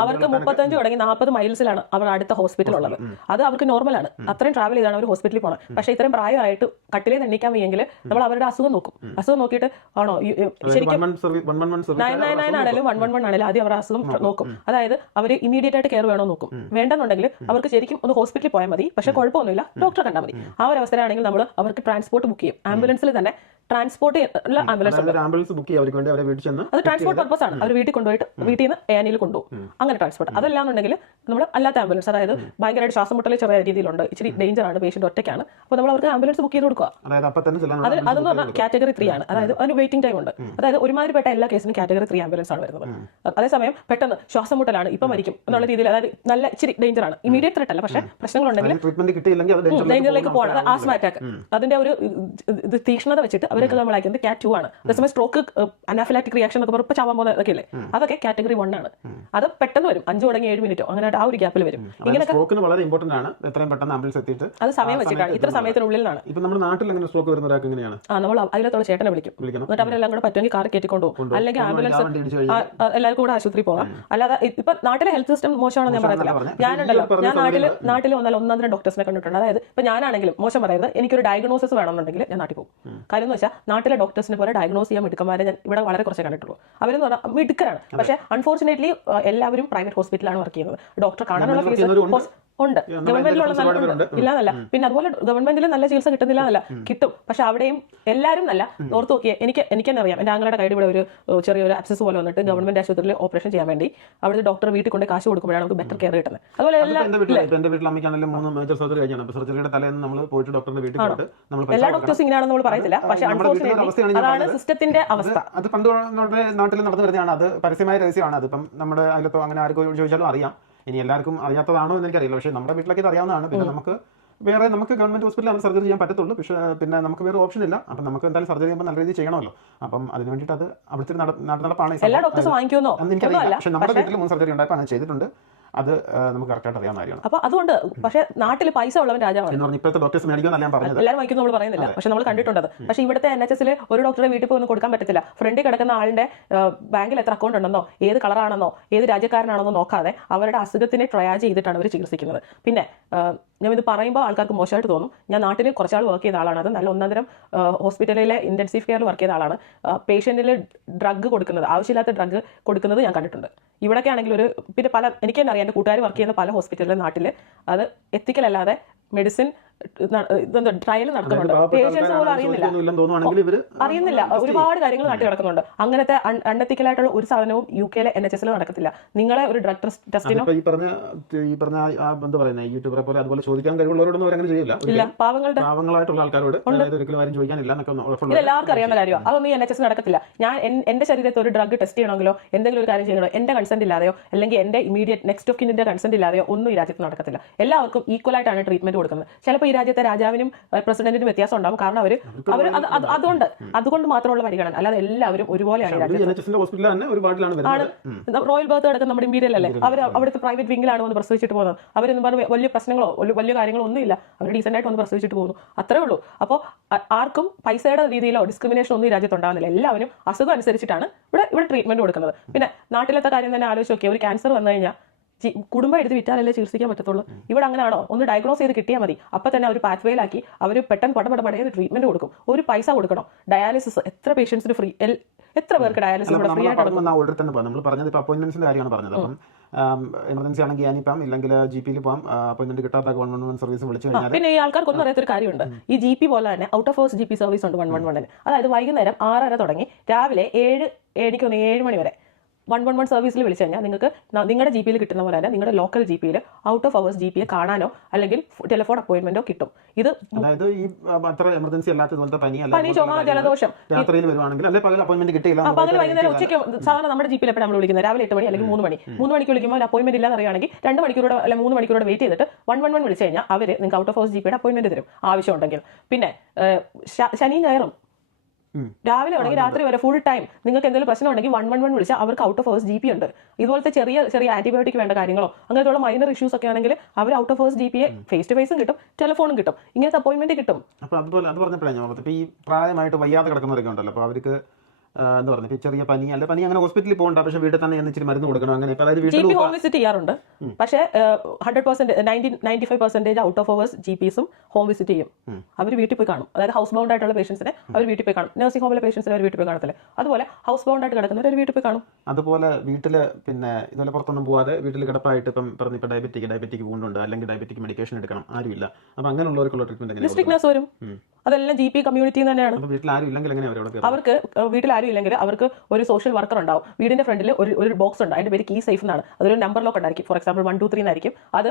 അവർക്ക് 35 തുടങ്ങി 40 മൈൽസിലാണ് അവർ അടുത്ത ഹോസ്പിറ്റൽ ഉള്ളത്. അത് അവർക്ക് നോർമലാണ്, അത്രയും ട്രാവൽ ചെയ്താണ് അവർ ഹോസ്പിറ്റലിൽ പോകണം. പക്ഷേ ഇത്രയും പ്രായമായിട്ട് കട്ടിലേ എണ്ണിക്കാൻ വയ്യെങ്കിൽ നമ്മൾ അവരുടെ അസുഖം നോക്കും. അസുഖം നോക്കിയിട്ട് ആണോ ശരിക്കും 999 ആണെങ്കിലും 111 ആണെങ്കിലും ആദ്യം അവരുടെ അസുഖം നോക്കും. അതായത് അവർ ഇമീഡിയറ്റ് ആയിട്ട് കെയർ വേണോ നോക്കും. വേണ്ടെന്നുണ്ടെങ്കിൽ അവർക്ക് ശരിക്കും ഒന്ന് ഹോസ്പിറ്റലിൽ പോയാൽ മതി, പക്ഷേ കുഴപ്പമൊന്നുമില്ല, ഡോക്ടറെ കണ്ടാൽ മതി. ആ ഒരു അവസരമാണെങ്കിൽ നമ്മൾ അവർക്ക് ട്രാൻസ്പോർട്ട് ബുക്ക് ചെയ്യും. ആംബുലൻസിൽ തന്നെ ട്രാൻസ്പോർട്ട് ആംബുലൻസ് ബുക്ക് ചെയ്യും അവർക്ക് വേണ്ടി, അവരെ വീട്ടിൽ ചെന്ന് അത് ട്രാൻസ്പോർട്ട് പർപ്പസ് ആണ്. അവർ വീട്ടിൽ കൊണ്ടുപോയിട്ട് വീട്ടിൽ നിന്ന് ANE-യിൽ കൊണ്ടുപോകും, അങ്ങനെ ട്രാൻസ്പോർട്ട്. അതല്ലാന്നുണ്ടെങ്കിൽ നമ്മൾ അല്ലാത്ത ആംബുലൻസ്, അതായത് ഭയങ്കരമായിട്ട് ശ്വാസം മുട്ടൽ ചെറിയ രീതിയിലുണ്ട്, ഇച്ചിരി ഡേഞ്ചർ ആണ്, പേഷ്യന്റ് ഒറ്റയ്ക്കാണ്, അപ്പോൾ നമ്മൾ അവർക്ക് ആംബുലൻസ് ബുക്ക് ചെയ്ത് കൊടുക്കുക. അതെന്ന് പറഞ്ഞാൽ കാറ്റഗറി 3 ആണ്, അതായത് അതിന് വെയിറ്റിംഗ് ടൈം ഉണ്ട്. അതായത് ഒരുമാതിരിപ്പെട്ട എല്ലാ കേസിനും കാറ്റഗറി 3 ആംബുലൻസ് ആണ് വരുന്നത്. അതേസമയം പെട്ടെന്ന് ശ്വാസം മുട്ടലാണ്, ഇപ്പം മരിക്കും എന്നുള്ള രീതിയിൽ, അതായത് നല്ല ഇച്ചിരി ഡേഞ്ചർ ആണ്, ഇമീഡിയറ്റ് ത്രെറ്റ് അല്ല, പക്ഷേ പ്രശ്നങ്ങളുണ്ടെങ്കിൽ ഡേഞ്ചറിലേക്ക് പോകണം. ആസ്മ അറ്റാക്ക് അതിന്റെ ഒരു തീക്ഷ്ണത വെച്ചിട്ട് അവരൊക്കെ നമ്മൾ അയക്കുന്നത് CAT 2 ആണ്. അതേസമയം സ്ട്രോക്ക്, അനാഫിലാക്റ്റിക് റിയാക്ഷൻ ഒക്കെ ഇപ്പോൾ ചാവാൻ പോകുന്ന അതൊക്കെ അല്ലേ, അതൊക്കെ കാറ്റഗറി 1 ആണ്. അത് പെട്ടെന്ന് വരും, 5 തുടങ്ങി 7 മിനിറ്റോ അങ്ങനെ ആ ഒരു ഗ്യാപ്പിൽ വരും. ഇങ്ങനെയൊക്കെ വളരെ ഇമ്പോർട്ടന്റ് ആണ്, എത്രയും പെട്ടെന്ന് ആംബുലൻസ് എത്തിയിട്ട് അത് സമയം വെച്ചിട്ടാണ്, ഇത്ര സമയത്തിനുള്ളിലാണ്. ഇപ്പൊ നമ്മുടെ നാട്ടിൽ എങ്ങനെ സ്ട്രോക്ക് വരുന്ന ഒരാൾക്ക് എങ്ങനെയാണ്? നമ്മൾ അതിലത്തോളം ചേട്ടനെ വിളിക്കും, എന്നിട്ട് അവരെല്ലാം കൂടെ പറ്റുമെങ്കിൽ കാർ കയറ്റിക്കൊണ്ടു പോകും, അല്ലെങ്കിൽ ആംബുലൻസ് എല്ലാവർക്കും കൂടെ ആശുപത്രി പോകാം. അല്ലാതെ ഇപ്പൊ നാട്ടിലെ ഹെൽത്ത് സിസ്റ്റം മോശമാണെന്ന് ഞാൻ പറയത്തില്ല. ഞാൻ നാട്ടിൽ വന്നാൽ 1-2 ഡോക്ടേഴ്സിനെ കണ്ടിട്ടുണ്ട്. അതായത് ഇപ്പൊ ഞാനാണെങ്കിലും മോശം പറയരുത്, എനിക്കൊരു ഡയഗ്നോസിസ് വേണമെന്നുണ്ടെങ്കിൽ ഞാൻ നാട്ടിൽ പോകും. കാര്യം എന്ന് വെച്ചാൽ നാട്ടിലെ ഡോക്ടേഴ്സിനെ പോലെ ഡയഗ്നോസ് ചെയ്യാൻ മിടുക്കന്മാരെ ഞാൻ ഇവിടെ വളരെ കുറച്ച് കണ്ടിട്ടുള്ളൂ. അവരെന്ന് പറഞ്ഞാൽ മിടുക്കരാണ്, പക്ഷേ അൺഫോർച്ചുനേറ്റ്ലി എല്ലാവരും പ്രൈവറ്റ് ഹോസ്പിറ്റലാണ് വർക്ക് ചെയ്യുന്നത്. ഡോക്ടറെ കാണാനുള്ള ഫീസ് ഉണ്ട്, ഗവൺമെന്റിലുള്ള ഇല്ലാന്നല്ല. പിന്നെ അതുപോലെ ഗവൺമെന്റിൽ നല്ല ചികിത്സ കിട്ടുന്നില്ല എന്നല്ല, കിട്ടും, പക്ഷെ അവിടെയും എല്ലാവരും നല്ല ഓർത്ത് നോക്കിയാൽ എനിക്ക് തന്നെ അറിയാം. എൻ്റെ ആങ്ങളുടെ കയ്യിൽ ഇവിടെ ഒരു ചെറിയൊരു അബ്സസ് പോലെ വന്നിട്ട് ഗവൺമെന്റ് ആശുപത്രിയിൽ ഓപ്പറേഷൻ ചെയ്യാൻ വേണ്ടി അവിടുത്തെ ഡോക്ടർ വീട്ടിൽ കൊണ്ട് കാശ് കൊടുക്കുമ്പോഴാണ് നമുക്ക് ബെറ്റർ കെയർ കിട്ടുന്നത്. അതുപോലെ എല്ലാ ഡോക്ടേഴ്സ് ഇങ്ങനെയാണെന്ന് നമ്മൾ പറയത്തില്ല, പക്ഷേ അൺഫോർച്ചുനേറ്റ്ലി അതാണ് സിസ്റ്റത്തിന്റെ അവസ്ഥ. അത് പണ്ട് നാട്ടിൽ നടന്നു വരുന്നതാണ്, അത് പരസ്യമായ രഹസ്യമാണ്. അതിപ്പം നമ്മുടെ അതിലത്തോ അങ്ങനെ ആർക്കും ചോദിച്ചാലും അറിയാം. ഇനി എല്ലാവർക്കും അറിയാത്തതാണോ എന്ന് എനിക്കറിയില്ല, പക്ഷേ നമ്മുടെ വീട്ടിലൊക്കെ ഇത് അറിയാവുന്നതാണ്. പിന്നെ നമുക്ക് ഗവൺമെന്റ് ഹോസ്പിറ്റലിൽ സർജറി ചെയ്യാൻ പറ്റത്തുള്ളൂ, പക്ഷേ പിന്നെ നമുക്ക് വേറെ ഓപ്ഷൻ ഇല്ല. അപ്പം നമുക്ക് എന്തായാലും സർജറി ചെയ്യുമ്പോൾ നല്ല രീതിയിൽ ചെയ്യണമല്ലോ. അപ്പം അതിന് വേണ്ടിയിട്ട് അത് അവിടുത്തെ നടപ്പാണ്. എല്ലാ ഡോക്ടേഴ്സും വാങ്ങിക്കുമെന്നോ എനിക്കറിയില്ല, പക്ഷേ നമ്മുടെ വീട്ടിൽ 3 സർജറി ഉണ്ടായപ്പോൾ അങ്ങനെ ചെയ്തിട്ടുണ്ട്. അത് നമുക്ക് കറക്റ്റായിട്ട് അറിയാവുന്ന കാര്യമാണ്. അപ്പോൾ അതുകൊണ്ട് പക്ഷേ നാട്ടിൽ പൈസ ഉള്ളവൻ രാജാവാണ്. ഇപ്പോഴത്തെ ഡോക്ടേഴ്സ് മേടിക്കുമെന്നല്ല ഞാൻ പറഞ്ഞത്, എല്ലാവരും വായിക്കും നമ്മൾ പറയുന്നില്ല, പക്ഷെ നമ്മൾ കണ്ടിട്ടുണ്ട്. പക്ഷേ ഇവിടുത്തെ NHS ഒരു ഡോക്ടറെ വീട്ടിൽ പോയി കൊടുക്കാൻ പറ്റത്തില്ല. ഫ്രണ്ടിൽ കിടക്കുന്ന ആളുടെ ബാങ്കിൽ എത്ര അക്കൗണ്ട് ഉണ്ടെന്നോ, ഏത് കളറാണെന്നോ, ഏത് രാജ്യക്കാരനാണെന്നോ നോക്കാതെ അവരുടെ അസുഖത്തിനെ ട്രയാജ് ചെയ്തിട്ടാണ് അവർ ചികിത്സിക്കുന്നത്. പിന്നെ ഞാൻ ഇത് പറയുമ്പോൾ ആൾക്കാർക്ക് മോശമായിട്ട് തോന്നും. ഞാൻ നാട്ടിൽ കുറച്ചാൾ വർക്ക് ചെയ്ത ആളാണ്. അത് നല്ല ഒന്നാന്തരം ഹോസ്പിറ്റലിലെ ഇൻറ്റൻസീവ് കെയറിൽ വർക്ക് ചെയ്ത ആളാണ്. പേഷ്യൻറ്റിൽ ഡ്രഗ് കൊടുക്കുന്നത്, ആവശ്യമില്ലാത്ത ഡ്രഗ് കൊടുക്കുന്നത് ഞാൻ കണ്ടിട്ടുണ്ട്. ഇവിടെയൊക്കെ ആണെങ്കിൽ പിന്നെ എനിക്ക് തന്നെ അറിയാം, എൻ്റെ കൂട്ടുകാർ വർക്ക് ചെയ്യുന്ന പല ഹോസ്പിറ്റലിലെ നാട്ടിൽ അത് എത്തിക്കലല്ലാതെ മെഡിസിൻ ട്രയൽ നടക്കുന്നുണ്ട്. പേഷ്യൻസ് പോലും അറിയുന്നില്ല. ഒരുപാട് കാര്യങ്ങൾ നാട്ടിൽ നടക്കുന്നുണ്ട്. അങ്ങനത്തെ അൺഎത്തിക്കലായിട്ടുള്ള ഒരു സാധനവും UK NHS നടക്കത്തില്ല. നിങ്ങളെ ഒരു ഡ്രഗ് ടെസ്റ്റിനോ യൂട്യൂബറെ പോലെ അതുപോലെ ചോദിക്കാൻ കഴിവുള്ളവരോടൊന്നും അവരങ്ങനെ ചെയ്യില്ല. ഇല്ല, പാവങ്ങളായിട്ടുള്ള ആൾക്കാരോട് ഒരിക്കലും ആരും ചോദിക്കാനില്ല. ഇത് എല്ലാവർക്കും അറിയാവുന്ന കാര്യമാണ്. അതൊന്നും ഈ NHS നടക്കത്തില്ല. ഞാൻ എന്റെ ശരീരത്തിൽ ഒരു ഡ്രഗ് ടെസ്റ്റ് ചെയ്യണമെങ്കിലോ എന്തെങ്കിലും ഒരു കാര്യം ചെയ്യണോ എന്റെ കൺസെന്റ് ഇല്ലാതെയോ അല്ലെങ്കിൽ എന്റെ ഇമീഡിയറ്റ് നെക്സ്റ്റ് ഓഫ് കിന്നിന്റെ കൺസെന്റ് ഇല്ലാതെയോ ഒന്നും ഈ രാജ്യത്ത് നടക്കത്തില്ല. എല്ലാവർക്കും ഈക്വൽ ആയിട്ടാണ് ട്രീറ്റ്മെന്റ് കൊടുക്കുന്നത്. ചിലപ്പോൾ ഈ രാജ്യത്തെ രാജാവിനും പ്രസിഡന്റിനും വ്യത്യാസം ഉണ്ടാകും. കാരണം അവർ അതുകൊണ്ട് മാത്രമുള്ള പരിഗണന, അല്ലാതെ എല്ലാവരും ഒരുപോലെയാണ്. റോയൽ ബർത്ത് കിടക്കുന്ന നമ്മുടെ ഇമ്പീരിയൽ അല്ലേ, അവർ അവിടുത്തെ പ്രൈവറ്റ് വിംഗിലാണ് വന്ന് പ്രസവിച്ചിട്ട് പോകുന്നത്. അവരെന്ന് പറഞ്ഞാൽ വലിയ പ്രശ്നങ്ങളോ വലിയ കാര്യങ്ങളോ ഒന്നുമില്ല. അവർ ഡീസെന്റ് ആയിട്ട് വന്ന് പ്രസവിച്ചിട്ട് പോകുന്നു, അത്രേ ഉള്ളൂ. അപ്പോൾ ആർക്കും പൈസയുടെ രീതിയിലോ ഡിസ്ക്രിമിനേഷൻ ഒന്നും ഈ രാജ്യത്ത് ഉണ്ടാകുന്നില്ല. എല്ലാവരും അസുഖം അനുസരിച്ചിട്ടാണ് ഇവിടെ ട്രീറ്റ്മെന്റ് കൊടുക്കുന്നത്. പിന്നെ നാട്ടിലത്തെ കാര്യം തന്നെ ആലോചിച്ച് നോക്കിയാൽ ഒരു ക്യാൻസർ വന്നു കഴിഞ്ഞാൽ കുടുംബം എടുത്ത് വിറ്റാലല്ലേ ചികിത്സിക്കാൻ പറ്റത്തുള്ളൂ. ഇവിടെ അങ്ങനെയാണോ? ഒന്ന് ഡയഗ്നോസ് ചെയ്ത് കിട്ടിയാൽ മതി. അപ്പം തന്നെ അവർ പാത്വേയിലാക്കി അവർ പെട്ടെന്ന് പടപടപടയെ ട്രീറ്റ്മെന്റ് കൊടുക്കും. ഒരു പൈസ കൊടുക്കണം. ഡയാലിസിസ് എത്ര പേഷ്യൻസിന് ഫ്രീ, എത്ര പേർക്ക് ഡയാലിസിസ് ഫ്രീ ആയിട്ട് നമ്മൾ പറഞ്ഞത് ഇപ്പോൾ അപ്പോയിന്റ്മെന്റ്സിന്റെ കാര്യമാണ് പറഞ്ഞത്. അപ്പം എമർജൻസി ആണെങ്കിൽ ഞാനിപ്പം ഇല്ലെങ്കിൽ GP പോകാം, അപ്പോയിന്റ്മെന്റ് കിട്ടാത്ത 111 സർവീസ് വിളിച്ചു കഴിഞ്ഞാൽ. പിന്നെ ഈ ആൾക്കാർക്കൊന്നും അറിയാത്തൊരു കാര്യമുണ്ട്. ഈ GP പോലെ തന്നെ out of hours GP service ഉണ്ട് 111. അതായത് വൈകുന്നേരം 6:30 തുടങ്ങി രാവിലെ 7 മണി വരെ 111 സർവീസിൽ വിളിച്ചു കഴിഞ്ഞാൽ നിങ്ങൾക്ക് നിങ്ങളുടെ GPയിൽ കിട്ടുന്ന പോലെ തന്നെ നിങ്ങളുടെ ലോക്കൽ GPയിൽ ഔട്ട് ഓഫ് അവേഴ്സ് GPയെ കാണാനോ അല്ലെങ്കിൽ ടെലിഫോൺ അപ്പോയിന്റ്മെന്റോ കിട്ടും. ഇത് അതായത് ഈ അത്ര എമർജൻസി അല്ലാത്ത പനി, ചുമ, ജലദോഷം രാത്രിയിൽ വരുവാണെങ്കിൽ അല്ലെങ്കിൽ പകൽ അപ്പോയിന്റ്മെന്റ് കിട്ടിയില്ല, പകൽ വൈകുന്നേരം ഉച്ചയ്ക്ക് സാധാരണ നമ്മുടെ GPയിൽ എപ്പോഴും നമ്മൾ വിളിക്കുന്നത് രാവിലെ 8 മണി അല്ലെങ്കിൽ 3 മണി. 3 മണിക്ക് വിളിക്കുമ്പോൾ അപ്പോയിന്റ്മെന്റ് ഇല്ലാന്ന് അറിയുകയാണെങ്കിൽ 2 മണിക്കൂറോടെ അല്ലെങ്കിൽ 3 മണിക്കൂറോടെ വെയിറ്റ് ചെയ്തിട്ട് 111 വിളിച്ചു കഴിഞ്ഞാൽ അവർ നിങ്ങൾക്ക് ഔട്ട് ഓഫ് ഹവേഴ്സ് GPയുടെ അപ്പോയിന്റ്മെന്റ് തരും ആവശ്യമുണ്ടെങ്കിൽ. പിന്നെ ശനി ഞായറും രാവിലെ തുടങ്ങി രാത്രി വരെ ഫുൾ ടൈം നിങ്ങൾക്ക് എന്തെങ്കിലും പ്രശ്നം ഉണ്ടെങ്കിൽ 111 വിളിച്ചാൽ അവർക്ക് ഔട്ട് ഓഫ് ഹവേഴ്സ് GP ഉണ്ട്. ഇതുപോലത്തെ ചെറിയ ആന്റിബയോട്ടിക് വേണ്ട കാര്യങ്ങളോ അങ്ങനത്തെ മൈനർ ഇഷ്യൂസ് ഒക്കെ ആണെങ്കിൽ അവർ ഔട്ട് ഓഫ് ഹവേഴ്സ് GPയെ ഫേസ് ടു ഫേസും കിട്ടും, ടെലിഫോണും കിട്ടും, ഇങ്ങനത്തെ അപ്പോയിന്റ്മെന്റ് കിട്ടും. അപ്പോൾ അതുപോലെ അത് പറഞ്ഞപ്പോഴാണ് ഞാൻ പറഞ്ഞത്, ഇപ്പോൾ ഈ പ്രായമായിട്ട് വയ്യാതെ കിടക്കുന്നവരൊക്കെ ഉണ്ടല്ലോ, അപ്പോൾ അവർക്ക് എന്താ പറയുക, ചെറിയ പനി അങ്ങനെ ഹോസ്പിറ്റലിൽ പോകണ്ട, പക്ഷേ വീട്ടിൽ തന്നെ എന്നിച്ചിരി മരുന്ന് കൊടുക്കണം. അങ്ങനെ GP ഹോം വിസിറ്റ് ചെയ്യാറുണ്ട്. പക്ഷേ 95% ഔട്ട് ഓഫ് ഹവേഴ്സ് GPസും ഹോം വിസിറ്റ് ചെയ്യും. അവർ വീട്ടിൽ പോയി കാണും. അതായത് ഹൗസ് ബൗണ്ട് ആയിട്ടുള്ള പേഷ്യൻസിനെ അവർ വീട്ടിൽ പോയി കാണും. നഴ്സിംഗ് ഹോമിലെ പേഷ്യൻസിനെ അവർ വീട്ടിൽ പോയി കാണത്തില്ല. അതുപോലെ ഹൗസ് ബൗണ്ട് ആയിട്ട് കിടക്കുന്നവർ അവർ വീട്ടിൽ പോയി കാണും. അതുപോലെ വീട്ടിൽ പിന്നെ ഇതുപോലെ പുറത്തൊന്നും പോവാതെ വീട്ടിൽ കിടപ്പായിട്ട് ഇപ്പം പറഞ്ഞ ഇപ്പോൾ ഡയബറ്റിക് പോകുന്നുണ്ട് അല്ലെങ്കിൽ ഡയബറ്റിക് മെഡിക്കേഷൻ എടുക്കണം, ആരുമില്ല. അപ്പം അങ്ങനെയുള്ളവർക്കുള്ള ട്രീറ്റ്മെന്റ് ഡിസ്ട്രിക്ട് നഴ്സ് വരും. അതെല്ലാം GP കമ്മ്യൂണിറ്റി തന്നെയാണ്. വീട്ടിൽ ആരും ഇല്ലെങ്കിൽ അവർക്ക് വീട്ടിൽ ആരും ഇല്ലെങ്കിൽ അവർക്ക് ഒരു സോഷ്യൽ വർക്കർ ഉണ്ടാവും. വീടിന്റെ ഫ്രണ്ടിൽ ഒരു ബോക്സ് ഉണ്ട്, അതിന്റെ പേര് കീ സേഫ് എന്നാണ്. അതൊരു നമ്പർ ലോക്ക് ഉണ്ടായിരിക്കും. ഫോർ എക്സാമ്പിൾ 123 എന്നായിരിക്കും. അത്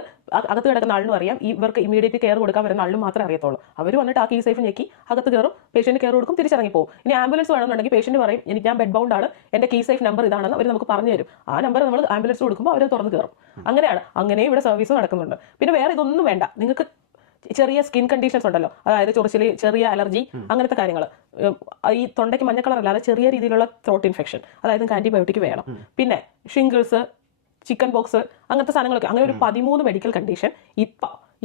അകത്ത് കിടക്കുന്ന ആളിനും അറിയാം, ഇവർക്ക് ഇമീഡിയറ്റ് കെയർ കൊടുക്കാൻ വരുന്ന ആളിനും മാത്രമേ അറിയത്തുള്ളൂ. അവർ വന്നിട്ട് ആ കീ സേഫ് ഞെക്കി അകത്ത് കയറും, പേഷ്യന്റ് കെയർ കൊടുക്കും, തിരിച്ചിറങ്ങി പോകും. ഇനി ആംബുലൻസ് വേണമെന്നുണ്ടെങ്കിൽ പേഷ്യന്റ് പറയും ഞാൻ ബെഡ് ബൗണ്ട് ആണ്, എന്റെ കീ സേഫ് നമ്പർ ഇതാണെന്ന് അവർ നമുക്ക് പറഞ്ഞു തരും. ആ നമ്പർ നമ്മൾ ആംബുലൻസ് കൊടുക്കുമ്പോൾ അവർ തുറന്ന് കയറും. അങ്ങനെയും ഇവിടെ സർവീസ് നടക്കുന്നുണ്ട്. പിന്നെ വേറെ ഇതൊന്നും വേണ്ട. നിങ്ങൾക്ക് ചെറിയ സ്കിൻ കണ്ടീഷൻസ് ഉണ്ടല്ലോ, അതായത് ചൊറിച്ചിൽ, ചെറിയ അലർജി, അങ്ങനത്തെ കാര്യങ്ങൾ, ഈ തൊണ്ടയ്ക്ക് മഞ്ഞ കളർ അല്ലാതെ ചെറിയ രീതിയിലുള്ള ത്രോട്ട് ഇൻഫെക്ഷൻ, അതായത് ആന്റിബയോട്ടിക് വേണം. പിന്നെ ഷിംഗിൾസ്, ചിക്കൻ ബോക്സ്, അങ്ങനത്തെ സാധനങ്ങളൊക്കെ, അങ്ങനെ ഒരു 13 മെഡിക്കൽ കണ്ടീഷൻ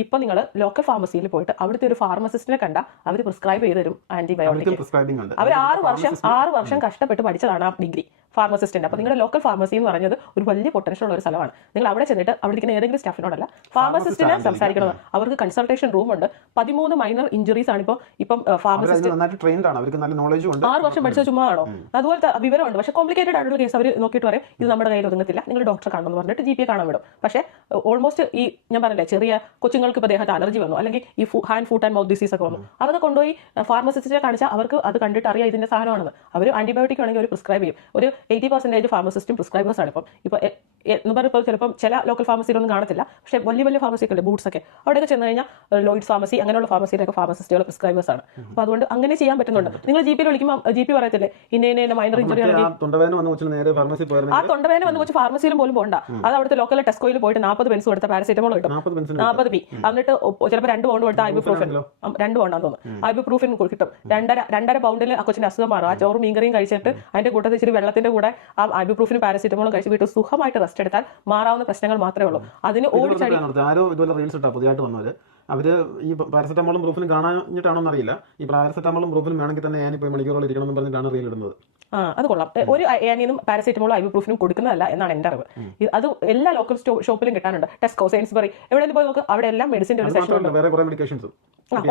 ഇപ്പം നിങ്ങൾ ലോക്കൽ ഫാർമസിയിൽ പോയിട്ട് അവിടുത്തെ ഒരു ഫാർമസിസ്റ്റിനെ കണ്ട അവർ പ്രിസ്ക്രൈബ് ചെയ്ത് തരും ആന്റിബയോട്ടിക്. അവർ 6 വർഷം കഷ്ടപ്പെട്ട് പഠിച്ചതാണ് ആ ഡിഗ്രി ഫാർമസിസ്റ്റിന്റെ. അപ്പോൾ നിങ്ങളുടെ ലോക്കൽ ഫാർമസി എന്ന് പറഞ്ഞത് ഒരു വലിയ പൊട്ടൻഷ്യൽ ഉള്ള ഒരു സ്ഥലമാണ്. നിങ്ങൾ അവിടെ ചെന്നിട്ട് അവിടെ ഇരിക്കുന്ന ഏതെങ്കിലും സ്റ്റാഫിനോടല്ല, ഫാർമസിസ്റ്റിനെ സംസാരിക്കുന്നത്. അവർക്ക് കൺസൾട്ടേഷൻ റൂം ഉണ്ട്. 13 മൈനർ ഇഞ്ചുറീസ് ആണ് ഇപ്പം ഫാർമസിസ്റ്റ് 6 വർഷം പഠിച്ച ചുമ്മാ ആണോ? അതുപോലത്തെ വിവരമുണ്ട്. പക്ഷേ കോംപ്ലിക്കേറ്റഡ് ആയിട്ടുള്ള കേസ് അവർ നോക്കിയിട്ട് പറയും ഇത് നമ്മുടെ കയ്യിൽ ഒതുങ്ങത്തില്ല, നിങ്ങൾ ഡോക്ടറെ കാണണമെന്ന് പറഞ്ഞിട്ട് GP കാണാൻ വിടും. പക്ഷേ ഓൾമോസ്റ്റ് ഈ ഞാൻ പറഞ്ഞില്ലേ, ചെറിയ കൊച്ചുങ്ങൾക്ക് ഇപ്പോൾ ദേഹത്ത് അലർജി വന്നു, അല്ലെങ്കിൽ ഈ hand foot and mouth disease ഒക്കെ വന്നു, അതൊക്കെ കൊണ്ടുപോയി ഫാർമസിസ്റ്റിനെ കാണിച്ചാൽ അവർക്ക് അത് കണ്ടിട്ട് അറിയാം ഇതിന്റെ സാധനമാണെന്ന്. അവർ ആന്റിബയോട്ടിക് ആണെങ്കിൽ അവർ പ്രിസ്ക്രൈബ് ചെയ്യും. ഒരു 80% ഫാർമസിസ്റ്റും പ്രിസ്ക്രൈബേഴ്സ് ആണ്. ഇപ്പോൾ എന്ന് പറയുമ്പോൾ ചിലപ്പം ചില ലോക്കൽ ഫാർമസിയിലൊന്നും കാണത്തില്ല, പക്ഷേ വലിയ ഫാർമസിയൊക്കെ ഉണ്ട്, ബൂട്ട്സ് ഒക്കെ, അവിടെയൊക്കെ ചെന്ന് കഴിഞ്ഞാൽ ലോയിഡ്സ് ഫാർമസി അങ്ങനെയുള്ള ഫാർമസിയിലൊക്കെ ഫാർമസിസ്റ്റുകൾ പ്രിസ്ക്രൈബേഴ്സ് ആണ്. അപ്പോൾ അതുകൊണ്ട് അങ്ങനെ ചെയ്യാൻ പറ്റുന്നുണ്ട്. നിങ്ങൾ GPയിൽ വിളിക്കുമ്പോൾ GP പറയത്തില്ലേ ഇന്ന മൈനർ ഇഞ്ചുറി ആണെങ്കിൽ ആ തൊണ്ടവേദന വന്ന് വെച്ച് ഫാർമസിയിലും പോലും പോകണ്ട. അത് അവിടുത്തെ ലോക്കൽ ടെസ്കോയിൽ പോയിട്ട് 40 പെൻസ് കൊടുത്ത പാരസിറ്റമോൾ കിട്ടും, 40 പി. എന്നിട്ട് ചിലപ്പോൾ 2 പൗണ്ട് കൊടുത്ത ഐബുപ്രൂഫിൻ, 2 പൗണ്ടാന്ന് തോന്നുന്നു, ഐബുപ്രൂഫിൻ കിട്ടും. 2.5 പൗണ്ടിൽ ആ കൊച്ചിന്റെ അസുഖം മാറും. ആ ചോറും മീൻകറിയും കഴിച്ചിട്ട് അതിന്റെ കൂട്ടത്തിൽ ഇച്ചിരി വെള്ളത്തിന്റെ കൂടെ ആ ഐബുപ്രൂഫിനും പാരസിറ്റമോളും കഴിച്ച് വീട്ടിൽ സുഖമായിട്ട് റെസ്റ്റ് എടുത്താൽ മാറാവുന്ന പ്രശ്നങ്ങൾ മാത്രമേ ഉള്ളൂ. അതിന് അവര് ഈ പാരസെറ്റമോളും പ്രൂഫിനും കാണാനിട്ടാണോ എന്നറിയില്ല. ഈ പാരസെറ്റമോളും പ്രൂഫിനും വേണമെങ്കിൽ തന്നെ ഞാനിപ്പോൾ മണിക്കൂറോളം ഇരിക്കണം എന്ന് പറഞ്ഞിട്ടാണ് റീൽ ഇടുന്നത്. അത് കൊള്ളാം. ഒരു ആനിയനും പാരസെറ്റമോളും ഐബുപ്രൂഫിനും കൊടുക്കുന്നതല്ല എന്നാണ് എൻ്റെ അറിവ്. അത് എല്ലാ ലോക്കൽ ഷോപ്പിലും കിട്ടാനുണ്ട്. ടെസ്കോ, സെയിൻസ്ബറി, എവിടെയെങ്കിലും പോയി നോക്ക്, അവിടെ എല്ലാം മെഡിസിൻ്റെ ഒരു സെക്ഷൻ ഉണ്ട്.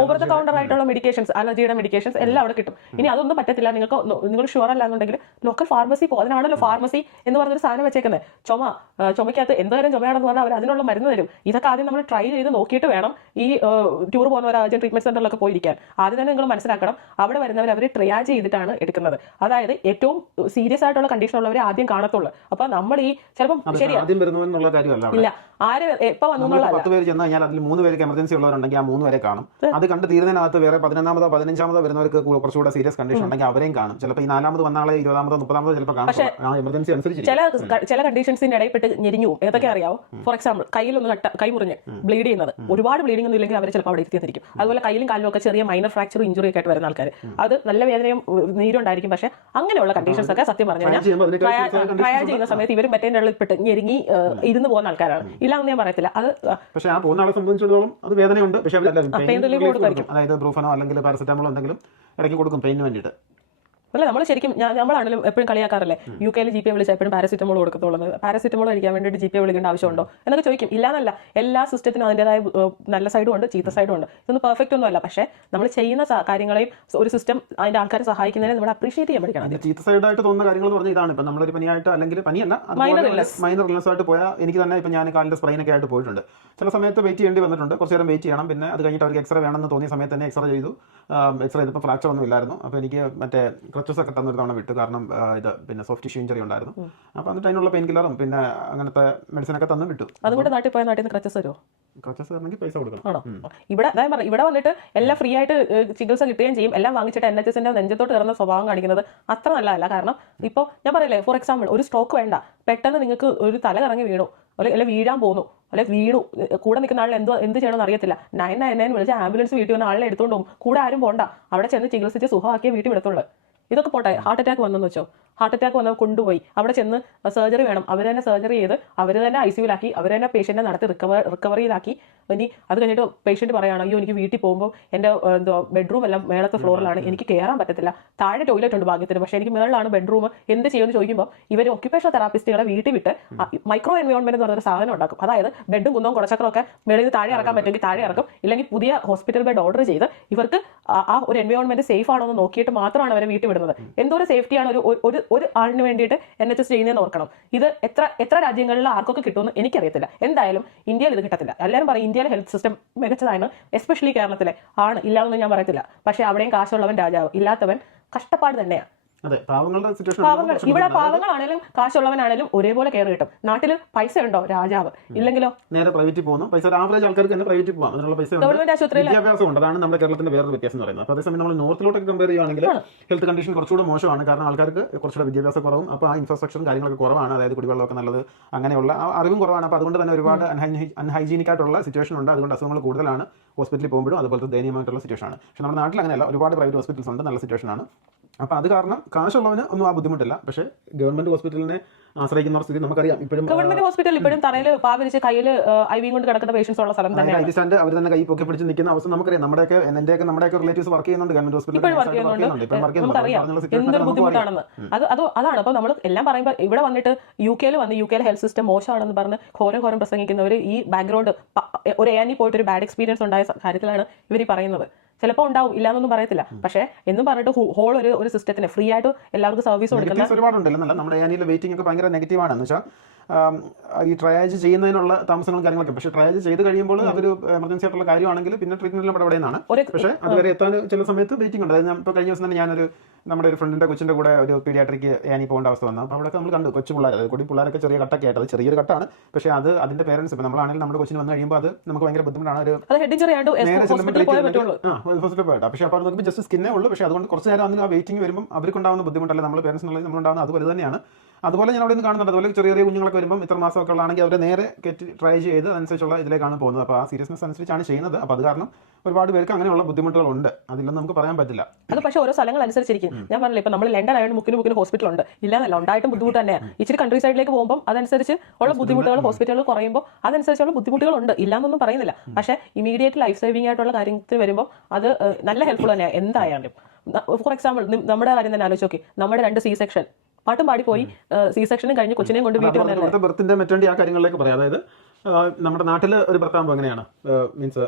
ഓവർ ദ കൗണ്ടർ ആയിട്ടുള്ള മെഡിക്കേഷൻസ്, അലർജിയുടെ മെഡിക്കേഷൻസ് എല്ലാം അവിടെ കിട്ടും. ഇനി അതൊന്നും പറ്റത്തില്ല, നിങ്ങൾ ഷുവർ അല്ല എന്നുണ്ടെങ്കിൽ ലോക്കൽ ഫാർമസി പോകും. അതിനാണല്ലോ ഫാർമസി എന്ന് പറഞ്ഞൊരു സാധനം വെച്ചേക്കുന്നത്. ചുമയ്ക്കകത്ത് എന്തായാലും ചുമയാണെന്ന് പറഞ്ഞാൽ അവർ അതിനുള്ള മരുന്ന് തരും. ഇതൊക്കെ ആദ്യം നമ്മൾ ട്രൈ ചെയ്ത് നോക്കിയിട്ട് വേണം ഈ ടൂർ പോകുന്ന ഒരു അർജന്റ് ട്രീറ്റ്മെന്റ് സെന്ററിലൊക്കെ പോയിരിക്കാൻ. ആദ്യം തന്നെ നിങ്ങൾ മനസ്സിലാക്കണം, അവിടെ വരുന്നവർ അവർ ട്രയാജ് ചെയ്തിട്ടാണ് എടുക്കുന്നത്. അതായത് ഏറ്റവും സീരിയസ് ആയിട്ടുള്ള കണ്ടീഷൻ ഉള്ളവരെ ആദ്യം കാണത്തുള്ളൂ. അപ്പൊ നമ്മൾ ഈ ചിലപ്പോൾ ഇല്ല ആര് എപ്പോ വന്നു 10 പേര് ചെന്ന് കഴിഞ്ഞാൽ അതിൽ 3 പേർക്ക് എമർജൻസി ഉള്ളവരുണ്ടെങ്കിൽ ആ 3 പേരെ കാണും. അത് കണ്ട് തീരുന്നതിനകത്ത് വേറെ 11-മതോ 15-മതോ വരുന്നവർക്ക് കുറച്ചുകൂടെ സീരിയസ് കണ്ടീഷൻ ഉണ്ടെങ്കിൽ അവരെയും കാണും. ചിലപ്പോൾ ഈ 4-മത് വന്ന ആളെ 20-മതോ 30-മതോ ചിലപ്പോൾ കാണും. എമർജൻസി അനുസരിച്ച് ചില കണ്ടീഷൻസിന്റെ ഇടയിൽപ്പെട്ട് ഞെരിഞ്ഞു ഏതൊക്കെ അറിയാവോ? ഫോർ എക്സാമ്പിൾ, കയ്യിലൊന്ന് കൈ മുറിഞ്ഞ് ബ്ലീഡ് ചെയ്യുന്നത്, ഒരുപാട് ബ്ലീഡിംഗ് ഒന്നും ഇല്ലെങ്കിൽ അവർ ചിലപ്പോൾ അവിടെ എത്തിയിരിക്കും. അതുപോലെ കയ്യിലും കാലിലും ഒക്കെ ചെറിയ മൈനർ ഫ്രാക്ചർ ഇഞ്ചുറി ഒക്കെ ആയിട്ട് വരുന്ന ആൾക്കാർ, അത് നല്ല വേദനയും നീരും ഉണ്ടായിരിക്കും. പക്ഷേ അങ്ങനെയുള്ള കണ്ടീഷൻസ് ഒക്കെ സത്യം പറഞ്ഞു കഴിഞ്ഞാൽ ട്രയൽ ചെയ്യുന്ന സമയത്ത് ഇവരും മറ്റേതിന്റെ ഇടയിൽപ്പെട്ട് ഞെരുങ്ങി ഇരുന്ന് പോകുന്ന ആൾക്കാരാണ്. ഇല്ലാന്ന് ഞാൻ പറയത്തില്ല. അത് പക്ഷേ ആ പോകുന്ന ആളെ സംബന്ധിച്ചിടത്തോളം അത് വേദനയുണ്ട്. പക്ഷേ അതായത് ബ്രൂഫനോ അല്ലെങ്കിൽ പാരസെറ്റാമോളോ എന്തെങ്കിലും ഇടയ്ക്ക് കൊടുക്കും പെയിന് വേണ്ടിയിട്ട്. അല്ല, നമ്മൾ ശരിക്കും നമ്മളാണെങ്കിലും എപ്പോഴും കളിയാക്കാറല്ലേ, UK GP വിളിച്ചാൽ എപ്പോഴും പാരസിറ്റമോൾ കൊടുക്കത്തുള്ളത്. പാരസിറ്റമോൾ കഴിക്കാൻ വേണ്ടിയിട്ട് GP വിളിക്കേണ്ട ആവശ്യമുണ്ടോ എന്നൊക്കെ ചോദിക്കും. ഇല്ലാന്നല്ല, എല്ലാ സിസ്റ്റത്തിനും അതിൻ്റെതായ നല്ല സൈഡും ഉണ്ട്, ചീത്ത സൈഡും ഉണ്ട്. ഇതൊന്നും പെർഫെക്റ്റ് ഒന്നും അല്ല. പക്ഷേ നമ്മൾ ചെയ്യുന്ന കാര്യങ്ങളെയും ഒരു സിസ്റ്റം അതിന്റെ ആൾക്കാരെ സഹായിക്കുന്നതിനെ നമ്മൾ അപ്രീഷിയേറ്റ് ചെയ്യാൻ പഠിക്കണം. ചീത്ത സൈഡായിട്ട് തോന്നുന്ന കാര്യങ്ങൾ എന്ന് പറഞ്ഞാൽ ഇതാണ്. ഇപ്പം നമ്മളൊരു പനിയായിട്ട് അല്ലെങ്കിൽ പനിയല്ല, മൈനർ ഇൽനെസ് ആയിട്ട് പോയാൽ എനിക്ക് തന്നെ ഇപ്പം ഞാൻ കാലിൻ്റെ സ്പ്രെയിനൊക്കെ ആയിട്ട് പോയിട്ടുണ്ട്. ചില സമയത്ത് വെയിറ്റ് ചെയ്യേണ്ടി വന്നിട്ടുണ്ട്, കുറച്ച് നേരം വെയിറ്റ് ചെയ്യണം. പിന്നെ അത് കഴിഞ്ഞിട്ട് അവർക്ക് എക്സ്റേ വേണമെന്ന് തോന്നിയ സമയത്ത് തന്നെ എക്സ്റേ ചെയ്തു. എക്സ്റേ ചെയ്തപ്പോൾ ഫ്രാക്ചർ ഒന്നും ഇല്ലായിരുന്നു. അപ്പോൾ എനിക്ക് മറ്റേ ക്രച്ചസ് ഒക്കെ തന്നൊരു തവണ വിട്ടു. കാരണം ഇത് പിന്നെ സോഫ്റ്റ് ടിഷ്യൂ ഇഞ്ചറി ഉണ്ടായിരുന്നു. അപ്പോൾ എന്നിട്ട് അതിനുള്ള പെയിൻ കില്ലറും പിന്നെ അങ്ങനത്തെ മെഡിസിനൊക്കെ തന്നു വിട്ടു. അതുകൊണ്ട് നാട്ടിൽ പോയ നാട്ടിൽ നിന്ന് ക്രച്ചസ് വരുമോ? ക്രച്ചസ് വരണമെങ്കിൽ പൈസ കൊടുക്കണം. ആണോ? ഇവിടെ വന്നിട്ട് എല്ലാം ഫ്രീ ആയിട്ട് ചികിത്സ കിട്ടുകയും ചെയ്യും. എല്ലാം വാങ്ങിച്ചിട്ട് NHSന്റെ നെഞ്ചത്തോട്ട് കയറുന്ന സ്വഭാവം കാണിക്കുന്നത് അത്ര നല്ലതല്ല. കാരണം ഇപ്പോൾ ഞാൻ പറയില്ലേ, ഫോർ എക്സാമ്പിൾ ഒരു സ്ട്രോക്ക് വേണ്ട, പെട്ടെന്ന് നിങ്ങൾക്ക് ഒരു തല കറങ്ങി വീണു, അല്ലെങ്കിൽ വീഴാൻ പോകുന്നു, അല്ലെങ്കിൽ വീണു, കൂടെ നിൽക്കുന്ന ആളിൽ എന്ത് ചെയ്യണമെന്ന് അറിയത്തില്ല, 999 വിളിച്ച് ആംബുലൻസ് വീട്ടിൽ വന്ന ആളിനെ എടുത്തുകൊണ്ട് പോകും. കൂടെ ആരും പോണ്ട, അവിടെ ചെന്ന് ചികിത്സിച്ച് സുഖമാക്കിയ വീട്ടിൽ വിടത്തുള്ളൂ. ഇതൊക്കെ പോട്ടെ, ഹാർട്ട് അറ്റാക്ക് വന്നെന്ന് വെച്ചോ, ഹാർട്ട് അറ്റാക്ക് വന്നാൽ കൊണ്ടുപോയി അവിടെ ചെന്ന് സർജറി വേണം, അവർ തന്നെ സർജറി ചെയ്ത് അവർ തന്നെ ICUലാക്കി, അവർ തന്നെ പേഷ്യൻറ്റിനെ നടത്തി റിക്കവറിയിലാക്കി. ഇനി അത് കഴിഞ്ഞിട്ട് പേഷ്യൻറ്റ് പറയുകയാണ്, അയ്യോ എനിക്ക് വീട്ടിൽ പോകുമ്പോൾ എൻ്റെ ബെഡ്റൂം എല്ലാം മേളത്തെ ഫ്ലോറിലാണ്, എനിക്ക് കയറാൻ പറ്റത്തില്ല, താഴെ ടോയ്ലറ്റ് ഉണ്ട് ഭാഗ്യത്തിന്, പക്ഷേ എനിക്ക് മേളിലാണ് ബെഡ്റൂം, എന്ത് ചെയ്യുമെന്ന് ചോദിക്കുമ്പോൾ ഇവർ ഒക്യുപേഷണൽ തെറാപ്പിസ്റ്റുകളെ വീട്ടിൽ വിട്ട് മൈക്രോ എൻവയോൺമെന്റ് എന്ന് പറഞ്ഞൊരു സാധനം ഉണ്ടാക്കും. അതായത് ബെഡും കുന്നവും കുടച്ചക്രവും ഒക്കെ മേളിൽ നിന്ന് താഴെ ഇറക്കാൻ പറ്റുമെങ്കിൽ താഴെ ഇറക്കും, ഇല്ലെങ്കിൽ പുതിയ ഹോസ്പിറ്റൽ ബെഡ് ഓർഡർ ചെയ്ത് ഇവർക്ക് ആ ഒരു എൻവയോൺമെന്റ് സേഫ് ആണോ എന്ന് നോക്കിയിട്ട് മാത്രമാണ് അവരെ വീട്ടിൽ വിടുന്നത്. എന്തോ ഒരു സേഫ്റ്റിയാണ് ഒരു ആളിന് വേണ്ടിയിട്ട് NHS ചെയ്യുന്നതെന്ന് ഓർക്കണം. ഇത് എത്ര രാജ്യങ്ങളിൽ ആർക്കൊക്കെ കിട്ടുമെന്ന് എനിക്കറിയത്തില്ല. എന്തായാലും ഇന്ത്യയിൽ ഇത് കിട്ടത്തില്ല. എല്ലാവരും പറയും ഇന്ത്യയിലെ ഹെൽത്ത് സിസ്റ്റം മികച്ചതാണ്, എസ്പെഷ്യലി കേരളത്തിലെ ആണ്, ഇല്ലാതൊന്നും ഞാൻ പറയത്തില്ല. പക്ഷേ അവിടെയും കാശുള്ളവൻ രാജാവ്, ഇല്ലാത്തവൻ കഷ്ടപ്പാട് തന്നെയാണ്. ഇവിടെ പാവങ്ങളാണേലും കാശുള്ളവനാണേലും ഒരേപോലെ കെയർ കിട്ടും. നാട്ടില് പൈസ ഉണ്ടോ രാജാവ്, ഇല്ലെങ്കിലോ നേരെ പ്രൈവറ്റിൽ പോകുന്നു. പൈസ ആവറേജ് ആൾക്കാർക്ക് തന്നെ പ്രൈവറ്റിൽ പോകാം, അതിനുള്ള പൈസ ഗവൺമെന്റ് ആശുപത്രിയിൽ വിദ്യാഭ്യാസം ഉണ്ട്. അതാണ് നമ്മുടെ കേരളത്തിന്റെ വേറൊരു വ്യത്യാസം എന്ന് പറയുന്നത്. അപ്പോൾ അതേസമയം നമ്മൾ നോർത്തിലോട്ടൊക്കെ കമ്പയർ ചെയ്യുകയാണെങ്കിൽ ഹെൽത്ത് കണ്ടീഷൻ കുറച്ചുകൂടെ മോശമാണ്. കാരണം ആൾക്കാർക്ക് കുറച്ചുകൂടെ വിദ്യാഭ്യാസ കുറവും, അപ്പോൾ ആ ഇൻഫ്രാസ്ട്രക്ചറും കാര്യങ്ങളൊക്കെ കുറവാണ്. അതായത് കുടിവെള്ളമൊക്കെ നല്ലത്, അങ്ങനെയുള്ള അറിവും കുറവാണ്. അപ്പോൾ അതുകൊണ്ട് തന്നെ ഒരുപാട് അൺഹൈജീനിക് ആയിട്ടുള്ള സിറ്റുവേഷൻ ഉണ്ട്. അതുകൊണ്ട് അസുഖങ്ങൾ കൂടുതലാണ് ഹോസ്പിറ്റലിൽ പോകുമ്പോഴും, അതുപോലത്തെ ദയനീയമായിട്ടുള്ള സിറ്റുവേഷൻ ആണ്. പക്ഷേ നമ്മുടെ നാട്ടിൽ അങ്ങനെയല്ല, ഒരുപാട് പ്രൈവറ്റ് ഹോസ്പിറ്റൽസ് ഉണ്ട്, നല്ല സിറ്റുവേഷൻ ആണ്. അപ്പോൾ അത് കാരണം കാശുള്ളവന് ഒന്നും ആ ബുദ്ധിമുട്ടില്ല. പക്ഷേ ഗവൺമെന്റ് ഹോസ്പിറ്റലിനെ ആശ്രയിക്കുന്ന സ്ഥിതി നമുക്കറിയാം. ഇപ്പോഴും ഗവൺമെന്റ് ഹോസ്പിറ്റലിൽ ഇപ്പോഴും തറയിൽ പാവിരിച്ച് കയ്യിൽ IV കൊണ്ട് കിടക്കുന്ന പേഷ്യൻസ് ഉള്ള സ്ഥലം തന്നെ IV സ്റ്റാൻഡ് അവർ തന്നെ കൈ പൊക്കി പിടിച്ച് നിൽക്കുന്ന അവസ്ഥ നമുക്കറിയാം. നമ്മുടെയൊക്കെ റിലേറ്റീവ്സ് വർക്ക് ചെയ്യുന്നുണ്ട് ഗവൺമെന്റ് ഹോസ്പിറ്റലിൽ. എന്തൊരു ബുദ്ധിമുട്ടാണെന്ന് അതാണ്. അപ്പോൾ നമ്മൾ എല്ലാം പറയുമ്പോൾ ഇവിടെ വന്നിട്ട് യുകെയിൽ ഹെൽത്ത് സിസ്റ്റം മോശമാണെന്ന് പറഞ്ഞ് ഘോരം പ്രസംഗിക്കുന്നവർ ഈ ബാക്ക്ഗ്രൗണ്ട് ഒരു ANE പോയിട്ട് ഒരു ബാഡ് എക്സ്പീരിയൻസ് ഉണ്ടായ കാര്യത്തിലാണ് ഇവർ പറയുന്നത്. ചിലപ്പോൾ ഉണ്ടാവും, ഇല്ലാന്നൊന്നും പറയത്തില്ല. പക്ഷേ എന്നും പറഞ്ഞിട്ട് ഹോൾ ഒരു സിസ്റ്റത്തിന് ഫ്രീ ആയിട്ട് എല്ലാവർക്കും സർവീസ് കൊടുക്കുന്നത് ഒരുപാടുണ്ടല്ലോ. നമ്മുടെ ANEയിലെ വെയിറ്റിംഗ് ഒക്കെ ഭയങ്കര നെഗറ്റീവാണ്. എന്ന് വെച്ചാൽ ഈ ട്രയാജ് ചെയ്യുന്നതിനുള്ള താമസങ്ങളും കാര്യങ്ങളൊക്കെ. പക്ഷേ ട്രയാജ് ചെയ്ത് കഴിയുമ്പോൾ അതൊരു എമർജൻസി ആയിട്ടുള്ള കാര്യമാണെങ്കിൽ പിന്നെ ട്രീറ്റ്മെന്റിലും ഇടപെടുന്നതാണ്. പക്ഷേ അതുവരെ എത്താൻ ചില സമയത്ത് വെയിറ്റിംഗ് ഉണ്ട്. അതായത് ഇപ്പോൾ കഴിഞ്ഞ ദിവസം തന്നെ നമ്മുടെ ഒരു ഫ്രണ്ടിന്റെ കൊച്ചിന്റെ കൂടെ ഒരു പീഡിയാട്രിക്ക് ANE പോകേണ്ട അവസ്ഥ വന്നു. അപ്പോൾ അവിടെയൊക്കെ നമ്മൾ കണ്ടു കൊച്ചു പിള്ളേർ, അതായത് പിള്ളേരൊക്കെ ചെറിയ കട്ടൊക്കെ ആയിട്ട്, അത് ചെറിയൊരു കട്ടാണ്. പക്ഷേ അതിന്റെ പേരൻസ് ഇപ്പോൾ നമ്മളാണെങ്കിൽ നമ്മുടെ കൊച്ചിന് വന്നു കഴിയുമ്പോൾ അത് നമുക്ക് ഭയങ്കര ബുദ്ധിമുട്ടാണ്. ഹോസ്പിറ്റലിൽ പോയിട്ട് പക്ഷേ അപ്പോൾ നമുക്ക് ജസ്റ്റ് സ്കിന്നേ ഉള്ളൂ. പക്ഷേ അതുകൊണ്ട് കുറച്ച് നേരം അതിന് ആ വെയിറ്റിംഗ് വരുമ്പോൾ അവർക്കുണ്ടാകുന്ന ബുദ്ധിമുട്ടല്ല നമ്മൾ പേരൻസ് എന്നുള്ളത് നമ്മളുണ്ടാകുന്ന അത് വലുത് തന്നെയാണ്. അതുപോലെ ഞാൻ അവിടെ നിന്ന് കാണുന്നുണ്ട്. അതുപോലെ ചെറിയ ചെറിയ കുഞ്ഞുങ്ങളൊക്കെ വരുമ്പോൾ ഇത്ര മാസമൊക്കെ ഉള്ളതാണെങ്കിൽ അവരെ നേരെ ട്രൈ ചെയ്ത് അനുസരിച്ചുള്ള ഇതിലേക്കാണ് പോകുന്നത്. അപ്പോൾ ആ സീരിയസ്നെസ് അനുസരിച്ചാണ് ചെയ്യുന്നത്. അപ്പോൾ അത് കാരണം ഒരുപാട് പേർക്ക് അങ്ങനെയുള്ള ബുദ്ധിമുട്ടുകളുണ്ട്. അതില്ലെന്ന് നമുക്ക് പറയാൻ പറ്റില്ല. അത് പക്ഷേ ഓരോ സ്ഥലങ്ങൾ അനുസരിച്ചിരിക്കും. ഞാൻ പറഞ്ഞില്ല, ഇപ്പം നമ്മൾ ലണ്ടൻ ആയതുകൊണ്ട് മുക്കിന് ഹോസ്പിറ്റൽ ഉണ്ട്, ഇല്ലാന്നല്ല, ഉണ്ടായിട്ടും ബുദ്ധിമുട്ട് തന്നെയാണ്. ഇച്ചിരി കൺട്രി സൈഡിലേക്ക് പോകുമ്പോൾ അതനുസരിച്ച് ഉള്ള ബുദ്ധിമുട്ടുകൾ, ഹോസ്പിറ്റലുകൾ കുറയുമ്പോൾ അതനുസരിച്ചുള്ള ബുദ്ധിമുട്ടുകളുണ്ട്, ഇല്ലാന്നൊന്നും പറയുന്നില്ല. പക്ഷേ ഇമീഡിയറ്റ് ലൈഫ് സേവിംഗ് ആയിട്ടുള്ള കാര്യത്തിൽ വരുമ്പോൾ അത് നല്ല ഹെൽപ്ഫുൾ തന്നെയാണ് എന്തായാലും. ഫോർ എക്സാമ്പിൾ നമ്മുടെ കാര്യം തന്നെ ആലോചിച്ച് നോക്കി, നമ്മുടെ 2 C-സെക്ഷൻ പാട്ടും പാടിപ്പോയി, C-സെക്ഷനും കഴിഞ്ഞ് കൊച്ചിനെയും കൊണ്ട് വീട്ടിൽ വന്നല്ലേ. ബർത്തിന്റെ മെറ്റേണ്ടി ആ കാര്യങ്ങളിലേക്ക് പറയാം. അതായത് നമ്മുടെ നാട്ടിൽ ഒരു ഭർത്താകുമ്പോൾ എങ്ങനെയാണ്, മീൻസ്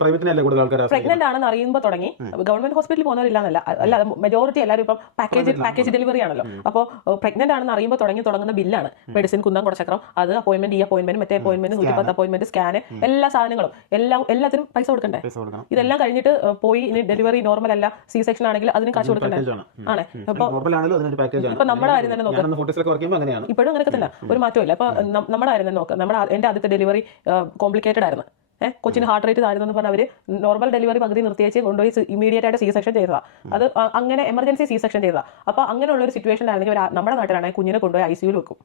പ്രൈവറ്റിനല്ലേ കൂടുതൽ ആൾക്കാർ പ്രഗ്നന്റ് ആണെന്ന് അറിയുമ്പോൾ തുടങ്ങി. ഗവൺമെന്റ് ഹോസ്പിറ്റലിൽ പോകുന്നവരില്ലാന്നല്ല, അല്ല മെജോറിറ്റി എല്ലാവരും ഇപ്പം പാക്കേജ് ഡെലിവറി ആണല്ലോ. അപ്പോൾ പ്രഗ്നന്റ് ആണെന്ന് അറിയുമ്പോൾ തുടങ്ങുന്ന ബില്ലാണ് മെഡിസിൻ, കുന്തം കുടച്ചക്രം, അത് അപ്പോയിന്റ്മെന്റ്, ഈ അപ്പോയിന്റ്മെന്റ്, മറ്റേ അപ്പോയിന്റ്മെന്റ്, 110 അപ്പോയിന്റ്മെന്റ്, സ്കാന്, എല്ലാ സാധനങ്ങളും എല്ലാത്തിനും പൈസ കൊടുക്കണ്ടേ? ഇതെല്ലാം കഴിഞ്ഞിട്ട് പോയി ഇനി ഡെലിവറി നോർമൽ അല്ല, C-സെക്ഷൻ ആണെങ്കിൽ അതിന് കാശ് കൊടുക്കണ്ടേ? ആണ്. അപ്പൊ നമ്മുടെ കാര്യം തന്നെ നോക്കാം, ഇപ്പോഴും അങ്ങനെയൊക്കെ തന്നെ, ഒരു മാറ്റമില്ല. അപ്പൊ നമ്മുടെ കാര്യം തന്നെ നോക്കാം. എന്റെ ആദ്യത്തെ ഡെലിവറി കോംപ്ലിക്കേറ്റഡ് ആയിരുന്നു. കൊച്ചിന് ഹാർട്ട് റേറ്റ് താഴ്ന്നെന്ന് പറഞ്ഞാൽ അവർ നോർമൽ ഡെലിവറി പകുതി നിർത്തിയേച്ച് കൊണ്ടുപോയി ഇമീഡിയറ്റ് ആയിട്ട് C-സെക്ഷൻ ചെയ്തതാ. അത് അങ്ങനെ എമർജൻസി C-സെക്ഷൻ ചെയ്തതാ. അപ്പോൾ അങ്ങനെയുള്ള ഒരു സിറ്റുവേഷനിലാണെങ്കിൽ നമ്മുടെ നാട്ടിലാണെങ്കിൽ കുഞ്ഞിനെ കൊണ്ടുപോയി ICU വെക്കും.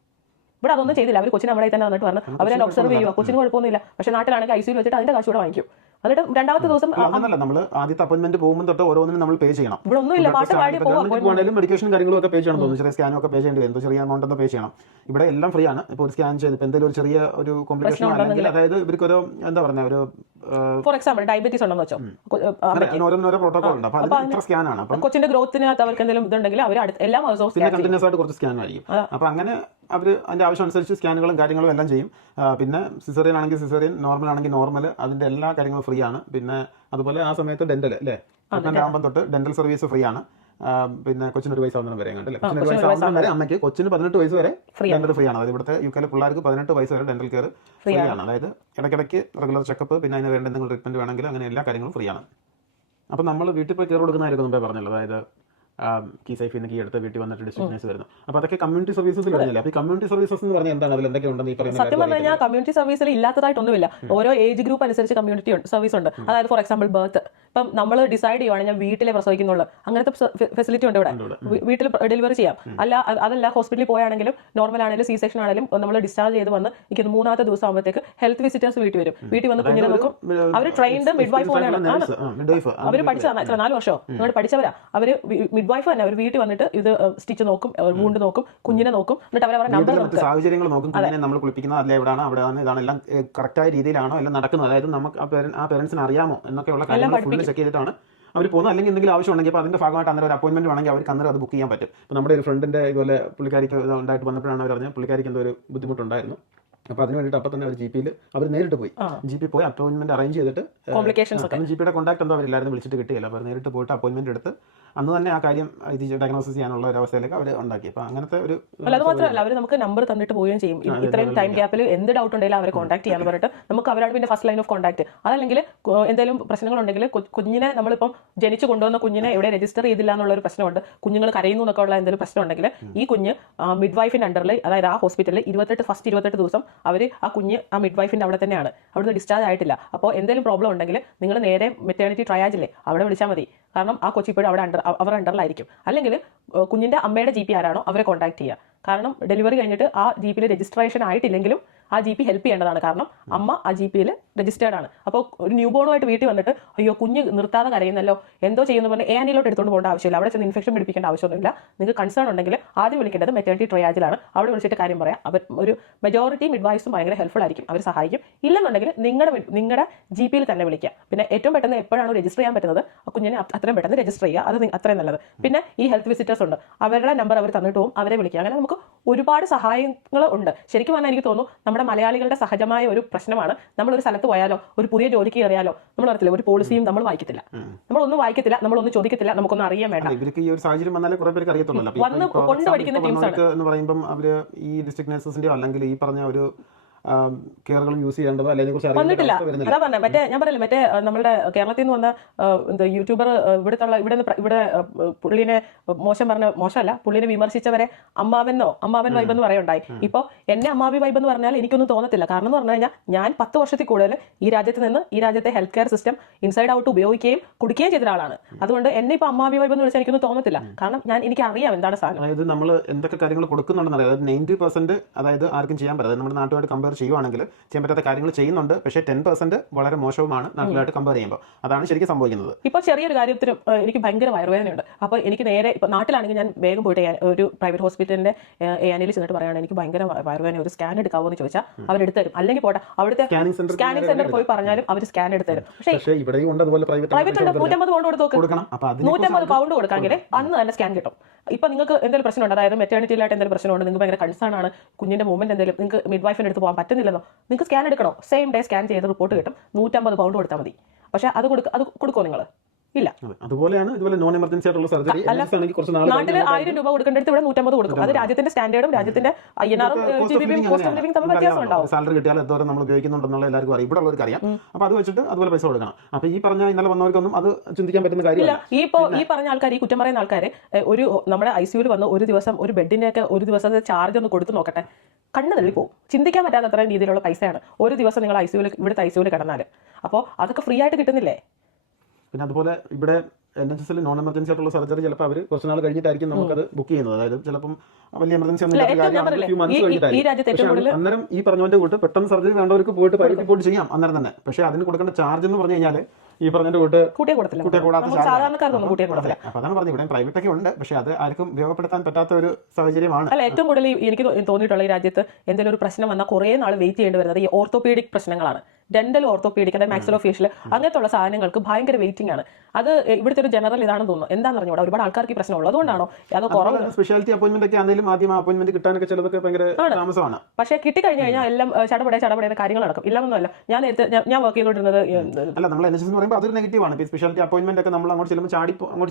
ഇവിടെ അതൊന്നും ചെയ്തില്ല. അവർ കൊച്ചിന് നമ്മുടെ തന്നെ വന്നിട്ട് പറഞ്ഞു അവരെ ഒബ്സർവ് ചെയ്യുക, കൊച്ചിന് കുഴപ്പമൊന്നുമില്ല. പക്ഷേ നാട്ടിലാണെങ്കിൽ ICU വെച്ചിട്ട് അതിന്റെ കാശ് കൂടെ വാങ്ങിക്കും. എന്നിട്ട് രണ്ടാമത്തെ ദിവസം നമ്മൾ ആദ്യത്തെ അപ്പോയിന്റ്മെന്റ് പോകുമ്പോൾ തൊട്ട് ഓരോന്നിനും നമ്മൾ പേ ചെയ്യണം. ഇവിടെ ഒന്നുമില്ല, പാട്ട് പാടി പോകാനും മെഡിക്കേഷൻ കാര്യങ്ങളും ഒക്കെ പേ ചെയ്യണം തോന്നുന്നു. ചെറിയ സ്കാനും ഒക്കെ പേ ചെയ്യേണ്ടി വരും, ചെറിയ എമൗണ്ട് പേ ചെയ്യണം. ഇവിടെ എല്ലാം ഫ്രീ ആണ്. ഇപ്പോൾ ഒരു സ്കാൻ ചെയ്ത് എന്തെങ്കിലും ഒരു ചെറിയ ഒരു കോംപ്ലിക്കേഷൻ അല്ലെങ്കിൽ, അതായത് ഇവർക്കൊരു എന്താ പറയുക, ഒരു ഫോർ എക്സാമ്പിൾ ഡയബറ്റീസ് ഉണ്ടെന്ന് വെച്ചോ, ഓരോന്നോരോ പ്രോട്ടോകോൾ ഉണ്ട്. അപ്പോൾ അതിന് സ്കാൻ ആണ്. അപ്പോൾ കൊച്ചിന്റെ ഗ്രോത്തിനകത്ത് അവർക്ക് എന്തെങ്കിലും ഇതുണ്ടെങ്കിൽ അവർ എല്ലാ മാസവും കണ്ടിന്യൂസ് ആയിട്ട് കുറച്ച് സ്കാൻ ആയിരിക്കും. അപ്പോൾ അങ്ങനെ അവർ അതിന്റെ ആവശ്യം അനുസരിച്ച് സ്കാനുകളും കാര്യങ്ങളും എല്ലാം ചെയ്യും. പിന്നെ സിസേറിയൻ ആണെങ്കിൽ സിസേറിയൻ, നോർമൽ ആണെങ്കിൽ നോർമൽ, അതിന്റെ എല്ലാ കാര്യങ്ങളും ഫ്രീ ആണ്. പിന്നെ അതുപോലെ ആ സമയത്ത് ഡെന്റൽ അല്ലേ, പ്രഗ്നന്റ് ആകുമ്പോൾ തൊട്ട് ഡെന്റൽ സർവീസ് ഫ്രീ ആണ്. പിന്നെ കൊച്ചിന് 1 വയസ്സാവുന്ന വരെ കണ്ടല്ലേ, കൊച്ചിന് 1 വയസ്സാവുന്ന വരെ അമ്മയ്ക്ക്, കൊച്ചിന് 18 വയസ്സ് വരെ ഡെന്റൽ ഫ്രീ ആണ്. അതായത് ഇവിടുത്തെ UK പിള്ളേർക്ക് 18 വയസ്സ് വരെ ഡെന്റൽ കെയർ ഫ്രീ ആണ്. അതായത് ഇടയ്ക്കിടയ്ക്ക് റെഗുലർ ചെക്കപ്പ്, പിന്നെ അതിന് വേണ്ട എന്തെങ്കിലും ട്രീറ്റ്മെന്റ് വേണമെങ്കിൽ അങ്ങനെ എല്ലാ കാര്യങ്ങളും ഫ്രീ ആണ്. അപ്പോൾ നമ്മൾ വീട്ടിൽ പോയി കെയർ കൊടുക്കുന്നതായിരിക്കും മുമ്പേ പറഞ്ഞല്ലോ. അതായത് കീ സൈഫിൽ നിന്ന് കീ എടുത്ത് വീട്ടിൽ വന്നിട്ട് ഡിസ്ട്രിക്ട് നഴ്സ് വരുന്നു. അപ്പോൾ അതൊക്കെ കമ്മ്യൂണിറ്റി സർവീസസ് വരുന്നില്ല. അപ്പോൾ ഈ കമ്മ്യൂണിറ്റി സർവീസസ് എന്ന് പറഞ്ഞാൽ എന്താണ്, അതിൽ എന്തൊക്കെ ഉണ്ടെന്ന് ഈ പറയുന്നത്? സത്യം പറഞ്ഞു കഴിഞ്ഞാൽ കമ്മ്യൂണിറ്റി സർവീസിൽ ഇല്ലാത്തതായിട്ടൊന്നുമില്ല. ഓരോ ഏജ് ഗ്രൂപ്പ് അനുസരിച്ച് കമ്മ്യൂണിറ്റി സർവീസ് ഉണ്ട്. അതായത് ഫോർ എക്സാമ്പിൾ ബർത്ത്, ഇപ്പം നമ്മൾ ഡിസൈഡ് ചെയ്യുവാണെങ്കിൽ ഞാൻ വീട്ടിലെ പ്രസവിക്കുന്നുള്ളൂ, അങ്ങനത്തെ ഫെസിലിറ്റി ഉണ്ട് ഇവിടെ. വീട്ടിൽ ഡെലിവറി ചെയ്യാം. അതല്ല ഹോസ്പിറ്റലിൽ പോയാണെങ്കിലും നോർമൽ ആണെങ്കിലും C-സെക്ഷൻ ആണെങ്കിലും നമ്മൾ ഡിസ്ചാർജ് ചെയ്ത് വന്ന് എനിക്ക് 3ാമത്തെ ദിവസം ആകുമ്പോഴത്തേക്ക് ഹെൽത്ത് വിസിറ്റേഴ്സ് വീട്ടിൽ വരും. വീട്ടിൽ വന്ന് കുഞ്ഞിനെ നോക്കും. അവർ ട്രെയിൻഡ് മിഡ് വൈഫ് പോലെയാണ്. അവർ പഠിച്ചതാണ്, 4 വർഷമോ നിങ്ങൾ പഠിച്ചവരാ. അവർ മിഡ് വൈഫ് തന്നെ. അവർ വീട്ടിൽ വന്നിട്ട് ഇത് സ്റ്റിച്ച് നോക്കും, വൂണ്ട് നോക്കും, കുഞ്ഞിനെ നോക്കും, എന്നിട്ട് അവരെ നമ്പർ നോക്കും, സാഹചര്യങ്ങൾ നോക്കും, കുഞ്ഞിനെ നമ്മൾ കുളിപ്പിക്കുന്നത് അല്ലെ എവിടെയാണ്, അവിടെയാണ്, ഇതാണ് എല്ലാം കറക്റ്റായ രീതിയിലാണോ എല്ലാം നടക്കുന്നത്, അതായത് നമുക്ക് ആ പേരൻസിന് അറിയാമോ എന്നൊക്കെയുള്ള കാര്യങ്ങൾ ഫുള്ള് ചെക്ക് ചെയ്തിട്ടാണ് അവർ പോകുന്നത്. അല്ലെങ്കിൽ എന്തെങ്കിലും ആവശ്യം ഉണ്ടെങ്കിൽ അപ്പോൾ അതിന്റെ ഭാഗമായിട്ട് അന്നേരം ഒരു അപ്പോയിന്റ്മെന്റ് വേണമെങ്കിൽ അവർക്ക് അന്നേരം അത് ബുക്ക് ചെയ്യാൻ പറ്റും. ഇപ്പോൾ നമ്മുടെ ഒരു ഫ്രണ്ടിന്റെ ഇതുപോലെ പുള്ളിക്കാരിക്ക് ഉണ്ടായിട്ട് വന്നപ്പോഴാണ് അവർ പറഞ്ഞത് പുള്ളിക്കാരിക്ക് എന്തോ ഒരു ബുദ്ധിമുട്ടുണ്ടായിരുന്നു. അപ്പോൾ അതിന് വേണ്ടിയിട്ട് അപ്പം തന്നെ അവർ GP അവർ നേരിട്ട് പോയി GP പോയി അപ്പോയിന്റ്മെന്റ് അറേഞ്ച് ചെയ്തിട്ട്, GPയുടെ കോൺടാക്ട് എന്തോ അവരില്ലായിരുന്നു, വിളിച്ചിട്ട് കിട്ടിയില്ല. അപ്പോൾ നേരിട്ട് പോയിട്ട് അപ്പോയിന്റ്മെന്റ് എടുത്ത് അന്ന് തന്നെ ആ കാര്യം ഇത് ഡയഗ്നോസിസ് ചെയ്യാനുള്ള ഒരു അവസ്ഥയിലേക്ക് അവർ ഉണ്ടാക്കി. അപ്പോൾ അങ്ങനത്തെ ഒരു അത് മാത്രമല്ല അവർ നമുക്ക് നമ്പർ തന്നിട്ട് പോവുകയും ചെയ്യും. ഇത്രയും ടൈം ഗ്യാപ്പിൽ എന്ത് ഡൗട്ട് ഉണ്ടെങ്കിലും അവരെ കോൺടാക്ട് ചെയ്യാന്ന് പറഞ്ഞിട്ട് നമുക്ക് അവരാണ് പിന്നെ ഫസ്റ്റ് ലൈൻ ഓഫ് കോൺടാക്ട്. അതല്ലെങ്കിൽ എന്തെങ്കിലും പ്രശ്നങ്ങളുണ്ടെങ്കിൽ കുഞ്ഞിനെ നമ്മളിപ്പം ജനിച്ചു കൊണ്ടുവന്ന കുഞ്ഞിനെ ഇവിടെ രജിസ്റ്റർ ചെയ്തില്ല എന്നുള്ള ഒരു പ്രശ്നമുണ്ട്, കുഞ്ഞുങ്ങൾ കരയുന്നു എന്നൊക്കെ ഉള്ള എന്തെങ്കിലും പ്രശ്നം ഉണ്ടെങ്കിൽ ഈ കുഞ്ഞ് മിഡ് വൈഫിന്റെ അണ്ടറിൽ, അതായത് ആ ഹോസ്പിറ്റലിൽ 28 ദിവസം അവർ ആ കുഞ്ഞ് ആ മിഡ് വൈഫിന്റെ അവിടെ തന്നെയാണ്, അവിടുന്ന് ഡിസ്ചാർജ് ആയിട്ടില്ല. അപ്പോൾ എന്തെങ്കിലും പ്രോബ്ലം ഉണ്ടെങ്കിൽ നിങ്ങൾ നേരെ മെറ്റേണിറ്റി ട്രയാജില്ലേ അവിടെ വിളിച്ചാൽ മതി. കാരണം ആ കൊച്ചി ഇപ്പോഴും അവർ അണ്ടറിലായിരിക്കും. അല്ലെങ്കിൽ കുഞ്ഞിന്റെ അമ്മയുടെ GP ആരാണോ അവരെ കോൺടാക്ട് ചെയ്യുക. കാരണം ഡെലിവറി കഴിഞ്ഞിട്ട് ആ GPയിൽ രജിസ്ട്രേഷൻ ആയിട്ടില്ലെങ്കിലും ആ GP ഹെൽപ്പ് ചെയ്യേണ്ടതാണ്. കാരണം അമ്മ ആ GPയിൽ രജിസ്റ്റേർഡ് ആണ്. അപ്പോൾ ഒരു ന്യൂ ബോണുമായിട്ട് വീട്ടിൽ വന്നിട്ട് അയ്യോ കുഞ്ഞ് നിർത്താതെ കരയുന്നല്ലോ എന്തോ ചെയ്യുന്നു പറഞ്ഞാൽ ANDയിലോട്ട് എടുത്തുകൊണ്ട് പോകേണ്ട ആവശ്യമില്ല. അവിടെ ചെന്ന് ഇൻഫെക്ഷൻ പിടിപ്പിക്കേണ്ട ആവശ്യമൊന്നുമില്ല. നിങ്ങൾക്ക് കൺസേൺ ഉണ്ടെങ്കിൽ ആദ്യം വിളിക്കേണ്ടത് മെറ്റേണിറ്റി ട്രയാജിലാണ്. അവിടെ വിളിച്ചിട്ട് കാര്യം പറയാം. അവർ ഒരു മെജോറിറ്റി മിഡ് വൈഫ്സും ഭയങ്കര ഹെൽപ്ഫുൾ ആയിരിക്കും, അവർ സഹായിക്കും. ഇല്ലെന്നുണ്ടെങ്കിൽ നിങ്ങളുടെ GPയിൽ തന്നെ വിളിക്കുക. പിന്നെ ഏറ്റവും പെട്ടെന്ന് എപ്പോഴാണ് രജിസ്റ്റർ ചെയ്യാൻ പറ്റുന്നത് ആ കുഞ്ഞിനെ അത്രയും പെട്ടെന്ന് രജിസ്റ്റർ ചെയ്യുക, അത് അത്രയും നല്ലത്. പിന്നെ ഈ ഹെൽത്ത് വിസിറ്റേഴ്സ് ഉണ്ട്, അവരുടെ നമ്പർ അവർ തന്നിട്ട് പോകും, അവരെ വിളിക്കുക. അങ്ങനെ നമുക്ക് ഒരുപാട് സഹായങ്ങൾ ഉണ്ട്. ശരിക്കും പറഞ്ഞാൽ എനിക്ക് തോന്നുന്നു നമ്മുടെ മലയാളികളുടെ സഹജമായ ഒരു പ്രശ്നമാണ്, നമ്മളൊരു സ്ഥലത്ത് പോയാലോ ഒരു പുതിയ ജോലിക്ക് കയറിയാലോ നമ്മൾ അറിയത്തില്ല, ഒരു പോളിസിയും നമ്മൾ വായിക്കത്തില്ല, നമ്മളൊന്നും വായിക്കത്തില്ല, നമ്മളൊന്നും ചോദിക്കത്തില്ല, നമുക്കൊന്നും അറിയാൻ വേണ്ട. ഇവർക്ക് ഈ ഒരു സാഹചര്യം വന്നാലേ കുറെ പേർക്ക് അറിയത്തുള്ളൂ. വന്ന് കൊണ്ട് പഠിക്കുന്ന ടീംസാണ് എന്ന് പറയുമ്പോൾ അവര് ഈ ഡിസ്ട്രിക്ട് നഴ്സസിന്റെയോ അല്ലെങ്കിൽ ഈ പറഞ്ഞ ഒരു കെയറുകളും യൂസ് ചെയ്യേണ്ടതോ അല്ലെങ്കിൽ കുറിച്ച് വന്നിട്ടില്ല. അതാ പറഞ്ഞത്, മറ്റേ ഞാൻ പറയില്ല, മറ്റേ നമ്മുടെ കേരളത്തിൽ നിന്ന് വന്ന എന്താ യൂട്യൂബർ ഇവിടെ പുള്ളിനെ മോശമല്ല, പുള്ളിനെ വിമർശിച്ചവരെ അമ്മാവൻ വൈബ് എന്ന് പറയുണ്ടായി. ഇപ്പോൾ എന്നെ അമ്മാവി വൈബ് എന്ന് പറഞ്ഞാൽ എനിക്കൊന്നും തോന്നത്തില്ല. കാരണം എന്ന് പറഞ്ഞു കഴിഞ്ഞാൽ ഞാൻ 10 വർഷത്തിൽ കൂടുതൽ ഈ രാജ്യത്ത് നിന്ന് ഈ രാജ്യത്തെ health care system inside out ഉപയോഗിക്കുകയും കുടിക്കുകയും ചെയ്ത ഒരാളാണ്. അതുകൊണ്ട് എന്നെ ഇപ്പോൾ അമ്മാവി വൈബ് എന്ന് വിളിച്ചാൽ എനിക്കൊന്നും തോന്നത്തില്ല. കാരണം എനിക്ക് അറിയാം എന്താണ് സാധനം. അതായത് നമ്മൾ എന്തൊക്കെ കാര്യങ്ങൾ കൊടുക്കുന്നുണ്ടെന്ന് അറിയാം. അതായത് 90% അതായത് ആർക്കും ചെയ്യാൻ പറ്റാതെ നമ്മുടെ നാട്ടുമായിട്ട് കമ്പയർ ചെയ്യുവാണെങ്കിൽ ചെയ്യാൻ പറ്റാത്ത കാര്യങ്ങൾ ചെയ്യുന്നുണ്ട്. പക്ഷേ 10% വളരെ മോശവുമാണ് നാട്ടിലായിട്ട് കമ്പയർ ചെയ്യുമ്പോൾ. അതാണ് ശരിക്കും സംഭവിക്കുന്നത്. ഇപ്പോൾ ചെറിയൊരു കാര്യത്തിനും എനിക്ക് ഭയങ്കര വയറുവേദനയുണ്ട്. അപ്പോൾ എനിക്ക് നേരെ ഇപ്പോൾ നാട്ടിലാണെങ്കിൽ ഞാൻ വേഗം പോയിട്ട് ഒരു പ്രൈവറ്റ് ഹോസ്പിറ്റലിന്റെ ANL ചെന്നിട്ട് പറയുകയാണ് എനിക്ക് ഭയങ്കര വയറുവേദന, ഒരു സ്കാൻ എടുക്കാവോ എന്ന് ചോദിച്ചാൽ അവരെടുത്ത് തരും. അല്ലെങ്കിൽ പോട്ടെ അവിടുത്തെ സ്കാനിങ് സെന്ററിൽ പോയി പറഞ്ഞാലും അവർ സ്കാൻ എടുത്ത് തരും. പക്ഷേ പ്രൈവറ്റ് ഉണ്ട് 150 പൗണ്ട് കൊടുക്കണം. 150 പൗണ്ട് കൊടുക്കാമെങ്കിൽ അന്ന് തന്നെ സ്കാൻ കിട്ടും. ഇപ്പൊ നിങ്ങൾക്ക് എന്തെങ്കിലും പ്രശ്നമുണ്ട്, അതായത് മെറ്റേണിറ്റിയിലായിട്ട് എന്തെങ്കിലും പ്രശ്നമുണ്ട്, നിങ്ങൾക്ക് ഭയങ്കര കൺസേൺ ആണ്, കുഞ്ഞിന്റെ മൂവ്മെന്റ് എന്തെങ്കിലും നിങ്ങൾക്ക് മിഡ് വൈഫിന്റെ അടുത്ത് പോകാൻ പറ്റുന്നില്ലെന്നോ, നിങ്ങൾക്ക് സ്കാൻ എടുക്കണോ, സെയിം ഡേ സ്കാൻ ചെയ്ത് റിപ്പോർട്ട് കിട്ടും. 150 പൗണ്ട് കൊടുത്താൽ മതി. പക്ഷെ അത് കൊടുക്കുമോ നിങ്ങൾ? ഇല്ല. അതുപോലെയാണ് ഇതുപോലെ നോൺ എമർജൻസി ആയിട്ടുള്ള സർജറി നാട്ടിൽ 1000 രൂപ കൊടുക്കേണ്ടടുത്ത് ഇവിടെ 150 കൊടുക്കും. അത് രാജ്യത്തിന്റെ സ്റ്റാൻഡേർഡും രാജ്യത്തിന്റെ INR കോസ്റ്റ് ഓഫ് ലിവിംഗ് തമ്മിൽ വ്യത്യാസം ഉണ്ടാവും. സാലറി കിട്ടിയാൽ എന്തോരം നമ്മൾ ഉപയോഗിക്കുന്നുണ്ടെന്നുള്ള എല്ലാവർക്കും അറിയാം, ഇവിടെ ഉള്ളവർക്ക് അറിയാം. അപ്പൊ അത് വെച്ചിട്ട് അതുപോലെ പൈസ കൊടുക്കണം. അപ്പൊ ഈ പറഞ്ഞ ഇന്നലെ വന്നവർക്കൊന്നും അത് ചിന്തിക്കാൻ പറ്റുന്ന കാര്യമില്ല. ഈ പറഞ്ഞ ആൾക്കാർ, ഈ കുറ്റം പറയുന്ന ആൾക്കാർ നമ്മുടെ ICUവിൽ വന്ന് ഒരു ദിവസം ഒരു ബെഡിനൊക്കെ ഒരു ദിവസത്തെ ചാർജ് ഒന്ന് കൊടുത്തു നോക്കട്ടെ, കണ്ണ് തള്ളി പോകും. ചിന്തിക്കാൻ പറ്റാത്ത അത്രയും രീതിയിലുള്ള പൈസയാണ് ഒരു ദിവസം നിങ്ങൾ ഇവിടുത്തെ ICUവിൽ കിടന്നാൽ. അപ്പോൾ അതൊക്കെ ഫ്രീ ആയിട്ട് കിട്ടുന്നില്ലേ? പിന്നെ അതുപോലെ ഇവിടെ NHS നോൺ എമർജൻസി ആയിട്ടുള്ള സർജറി ചിലപ്പോൾ അവർ കുറച്ച് നാൾ കഴിഞ്ഞിട്ടായിരിക്കും നമുക്കത് ബുക്ക് ചെയ്യുന്നത്. അതായത് ചിലപ്പം വലിയ എമർജൻസി അന്നേരം ഈ പറഞ്ഞവന്റെ കൂട്ട് പെട്ടെന്ന് സർജറി വേണ്ടവർക്ക് പോയിട്ട് പ്രൈവറ്റ് പോയിട്ട് ചെയ്യാം അന്നേരം തന്നെ. പക്ഷേ അതിന് കൊടുക്കേണ്ട ചാർജ് എന്ന് പറഞ്ഞു കഴിഞ്ഞാൽ ഈ പറഞ്ഞതിന്റെ കൂട്ട് അപ്പൊ അതാണ് പറഞ്ഞത്, ഇവിടെ പ്രൈവറ്റ് ഒക്കെ ഉണ്ട്, പക്ഷെ അത് ആർക്കും ഉപയോഗപ്പെടുത്താൻ പറ്റാത്ത ഒരു സാഹചര്യമാണ്. അല്ല, ഏറ്റവും കൂടുതൽ എനിക്ക് തോന്നിയിട്ടുള്ള ഈ രാജ്യത്ത് എന്തെങ്കിലും ഒരു പ്രശ്നം വന്നാൽ കുറേ നാൾ വെയിറ്റ് ചെയ്യേണ്ടി വരുന്നത് ഈ ഓർത്തോപീഡിക് പ്രശ്നങ്ങളാണ്. ഡെന്റൽ ഓർത്തോപീഡിക്, അതായത് മാക്സിലോഫേഷ്യൽ അങ്ങനത്തെ ഉള്ള സാധനങ്ങൾക്ക് ഭയങ്കര വെയിറ്റിംഗ് ആണ്. അത് ഇവിടുത്തെ ഒരു ജനറൽ ഇതാണെന്ന് തോന്നുന്നു. എന്താണെന്ന് പറഞ്ഞാൽ ഒരുപാട് ആൾക്കാർക്ക് ഈ പ്രശ്നം ഉള്ളതുകൊണ്ടാണോ അതോ കുറവ്? സ്പെഷ്യാലിറ്റി അപ്പോയിന്റ്മെന്റ് ഒക്കെ ആണെങ്കിലും ആദ്യം അപ്പോയിന്റ്മെന്റ് കിട്ടാനൊക്കെ ചിലതൊക്കെ ഭയങ്കര താമസമാണ്. പക്ഷേ കിട്ടിക്കഴിഞ്ഞ് കഴിഞ്ഞാൽ എല്ലാം ചടപടയുന്ന കാര്യങ്ങൾ നടക്കും. ഇല്ലാന്നല്ല, ഞാൻ വർക്ക് ചെയ്തുകൊണ്ടിരുന്നത് അല്ല, നമ്മൾ NHS എന്ന് പറയുമ്പോൾ അതൊരു നെഗറ്റീവാണ്. സ്പെഷ്യാലിറ്റി അപ്പോയിന്റ്മെന്റ് ഒക്കെ നമ്മൾ അങ്ങോട്ട്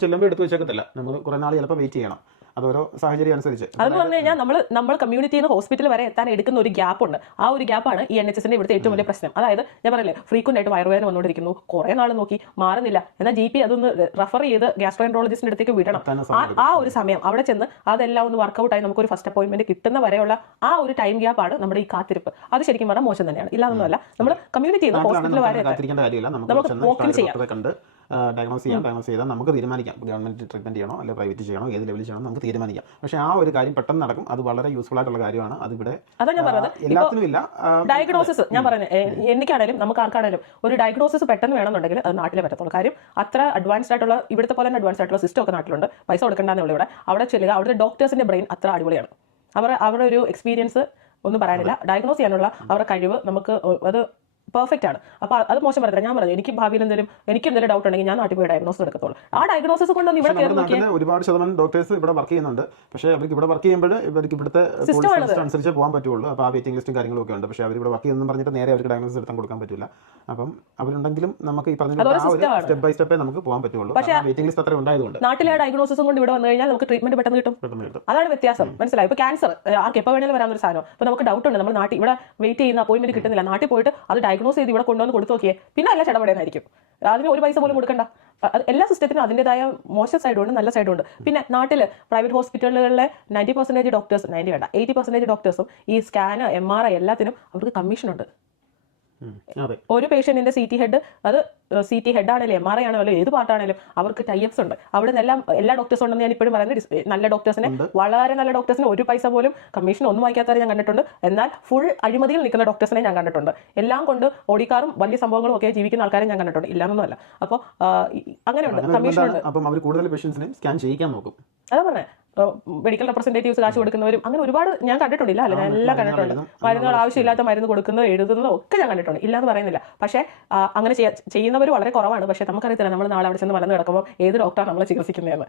ചെല്ലുമ്പോൾ എടുത്ത് വെച്ചേക്കത്തില്ല. നമ്മൾ കുറെ നാൾ ചിലപ്പോൾ വെയിറ്റ് ചെയ്യണം. അതോരോ സാഹചര്യം അനുസരിച്ച്. അതെന്ന് പറഞ്ഞു കഴിഞ്ഞാൽ നമ്മൾ കമ്മ്യൂണിറ്റിയിൽ നിന്ന് ഹോസ്പിറ്റൽ വരെ എത്താൻ എടുക്കുന്ന ഒരു ഗ്യാപ്പ് ഉണ്ട്. ആ ഒരു ഗ്യാപ്പാണ് ഈ NHSന്റെ ഇവിടുത്തെ ഏറ്റവും വലിയ പ്രശ്നം. അതായത് ഞാൻ പറയില്ലേ, ഫ്രീക്വന്റ് ആയിട്ട് വയറുവേദന വന്നുകൊണ്ടിരിക്കുന്നു, കുറെ നാൾ നോക്കി മാറുന്നില്ല, എന്നാൽ GP അതൊന്ന് റെഫർ ചെയ്ത് ഗ്യാസ്ട്രോഎൻട്രോളജിസ്റ്റിന്റെ അടുത്തേക്ക് വിടണം. ആ ഒരു സമയം അവിടെ ചെന്ന് അതെല്ലാം ഒന്ന് വർക്കൗട്ട് ആയി നമുക്കൊരു ഫസ്റ്റ് അപ്പോയിന്റ്മെന്റ് കിട്ടുന്ന വരെയുള്ള ആ ഒരു ടൈം ഗ്യാപ്പാണ് നമ്മുടെ ഈ കാത്തിരിപ്പ്. അത് ശരിക്കും പറഞ്ഞാൽ മോശം തന്നെയാണ്. ഇല്ലാന്നൊന്നുമല്ല, നമ്മൾ കമ്മ്യൂണിറ്റിയിൽ നിന്ന് ഹോസ്പിറ്റൽ വരെ നമുക്ക് വോക്കിൻ ചെയ്യാം, ഡയഗ്നോസ് ചെയ്താൽ നമുക്ക് തീരുമാനിക്കാം ഗവൺമെന്റ് ട്രീറ്റ്മെന്റ് ചെയ്യണോ അല്ലെങ്കിൽ പ്രൈവറ്റ് ചെയ്യണോ, ഏത് ലെവലിൽ ചെയ്യണോ നമുക്ക് തീരുമാനിക്കാം. പക്ഷേ ആ ഒരു കാര്യം പെട്ടെന്ന് നടക്കും. അത് വളരെ യൂസ്ഫുൾ ആയിട്ടുള്ള കാര്യമാണ്. അതിവിടെ എല്ലാത്തിനും ഇല്ല. ഡയഗ്നോസിസ് ഞാൻ പറയുന്നത് എനിക്കാണേലും നമുക്ക് ആർക്കാണേലും ഒരു ഡയഗ്നോസിസ് പെട്ടെന്ന് വേണമെന്നുണ്ടെങ്കിൽ അത് നാട്ടിലെ പറ്റത്തുള്ളൂ. കാര്യം അത്ര അഡ്വാൻസ്ഡ് ആയിട്ടുള്ള ഇവിടുത്തെ പോലെ തന്നെ അഡ്വാൻസ്ഡ് ആയിട്ടുള്ള സിസ്റ്റം ഒക്കെ നാട്ടിലുണ്ട്. പൈസ കൊടുക്കേണ്ടതേ ഉള്ളൂ. അവിടെ ചെല്ലുക, അവിടുത്തെ ഡോക്ടേഴ്സിന്റെ ബ്രെയിൻ അത്ര അടിപൊളിയാണ്. അവരുടെ ഒരു എക്സ്പീരിയൻസ് ഒന്നും പറയാനില്ല. ഡയഗ്നോസ് ചെയ്യാനുള്ള അവരുടെ കഴിവ് നമുക്ക് അത് പെർഫെക്റ്റ് ആണ്. അപ്പോൾ അത് മോശം പറയത്തില്ല. ഞാൻ പറഞ്ഞു എനിക്ക് ഭാവിയിൽ എന്തെങ്കിലും ഡൗട്ട് ഉണ്ടെങ്കിൽ ഞാൻ നാട്ടിൽ പോയി ഡയഗ്നോസ് എടുക്കത്തുള്ളൂ. ആ ഡയഗ്നോസിസ് കൊണ്ടൊന്നും ഇവിടെ ഒരുപാട് ശതമാനം ഡോക്ടേഴ്സ് ഇവിടെ വർക്ക് ചെയ്യുന്നുണ്ട്. പക്ഷേ അവർക്ക് ഇവിടെ വർക്ക് ചെയ്യുമ്പോൾ ഇവർക്ക് ഇവിടുത്തെ സിസ്റ്റം അനുസരിച്ച് പോകാൻ പറ്റുള്ളൂ. അപ്പോൾ ആ വെയിറ്റിംഗ് ലിസ്റ്റും കാര്യങ്ങളൊക്കെ ഉണ്ട്. പക്ഷേ അവർ ഇവിടെ വർക്ക് ചെയ്യുന്നു പറഞ്ഞിട്ട് നേരെ അവർക്ക് ഡയഗ്നോസിസ് എടുത്താൽ കൊടുക്കാൻ പറ്റില്ല. അപ്പം അവരുണ്ടെങ്കിലും നമുക്ക് ഈ പറഞ്ഞ സ്റ്റെപ്പ് ബൈ സ്റ്റെപ്പേ നമുക്ക് പോകാൻ പറ്റുള്ളൂ. വെയിറ്റിംഗ് ലിസ്റ്റ് അത്ര ഉണ്ടായതുകൊണ്ട് നാട്ടിലെ ഡയഗ്നോസിസും കൊണ്ട് ഇവിടെ വന്നു കഴിഞ്ഞാൽ നമുക്ക് ട്രീറ്റ്മെന്റ് പെട്ടെന്ന് കിട്ടും. അതാണ് വ്യത്യാസം. മനസ്സിലായി? ഇപ്പോൾ ക്യാൻസർ ആർക്ക് എപ്പോൾ വേണമെങ്കിലും വരാൻ ഒരു സാധനം. ഇപ്പോൾ നമുക്ക് ഡൗട്ട് ഉണ്ട്, നമ്മൾ നാട്ടിൽ ഇവിടെ വെയിറ്റ് ചെയ്യുന്ന അപ്പോയിന്റ്മെന്റ് കിട്ടുന്നില്ല, നാട്ടിൽ പോയിട്ട് അത് ഡയഗ്നോസ് ചെയ്ത് ഇവിടെ കൊണ്ടുവന്ന് കൊടുത്തു നോക്കിയേ, പിന്നെ എല്ലാം ചടപടേനായിരിക്കും. അതിന് ഒരു പൈസ പോലും കൊടുക്കണ്ട. എല്ലാ സിസ്റ്റത്തിനും അതിൻ്റെതായ മോശം സൈഡുണ്ട്, നല്ല സൈഡുണ്ട്. പിന്നെ നാട്ടിൽ പ്രൈവറ്റ് ഹോസ്പിറ്റലുകളിലെ 90% ഡോക്ടേഴ്സ്, 90 വേണ്ട 80% ഡോക്ടേഴ്സും ഈ സ്കാന് MRI എല്ലാത്തിനും അവർക്ക് കമ്മീഷനുണ്ട്. ഒരു പേഷ്യന്റിന്റെ CT ഹെഡ്, അത് CT ഹെഡ് ആണെങ്കിലും MRI ആണെങ്കിലും ഏത് പാർട്ടാണെങ്കിലും അവർക്ക് ടൈപ്സ് ഉണ്ട്. അവിടെ നിന്നെല്ലാം എല്ലാ ഡോക്ടേഴ്സും ഉണ്ടെന്ന് ഞാൻ ഇപ്പോഴും പറയുന്നത്. നല്ല ഡോക്ടേഴ്സിനെ, വളരെ നല്ല ഡോക്ടേഴ്സിന് ഒരു പൈസ പോലും കമ്മീഷൻ ഒന്നും വായിക്കാത്തവരെ ഞാൻ കണ്ടിട്ടുണ്ട്. എന്നാൽ ഫുൾ അഴിമതിയിൽ നിൽക്കുന്ന ഡോക്ടേഴ്സിനെ ഞാൻ കണ്ടിട്ടുണ്ട്. എല്ലാം കൊണ്ട് ഓടിക്കാറും വലിയ സംഭവങ്ങളും ഒക്കെ ജീവിക്കുന്ന ആൾക്കാരെ ഞാൻ കണ്ടിട്ടുണ്ട്. ഇല്ലാന്നൊന്നുമല്ല. അപ്പോൾ അങ്ങനെയുണ്ട്, കമ്മീഷൻ ഉണ്ട്. അതാ പറഞ്ഞേ, മെഡിക്കൽ റെപ്രസെന്റേറ്റീവ്സ് കാശ് കൊടുക്കുന്നവരും അങ്ങനെ ഒരുപാട് ഞാൻ കണ്ടിട്ടുണ്ട്. അല്ല, ഞാൻ എല്ലാം കണ്ടിട്ടുണ്ട്. മരുന്നുകൾ ആവശ്യമില്ലാത്ത മരുന്ന് കൊടുക്കുന്നത്, എഴുതുന്നതും ഒക്കെ ഞാൻ കണ്ടിട്ടുണ്ട്. ഇല്ലാന്ന് പറയുന്നില്ല. പക്ഷേ അങ്ങനെ ചെയ്യുന്നവർ വളരെ കുറവാണ്. പക്ഷേ നമുക്കറിയത്തില്ല നമ്മൾ നാളെ അവിടെ ചെന്ന് മലന്ന് കിടക്കുമ്പോൾ ഏത് ഡോക്ടറാണ് നമ്മളെ ചികിത്സിക്കുന്നതെന്ന്,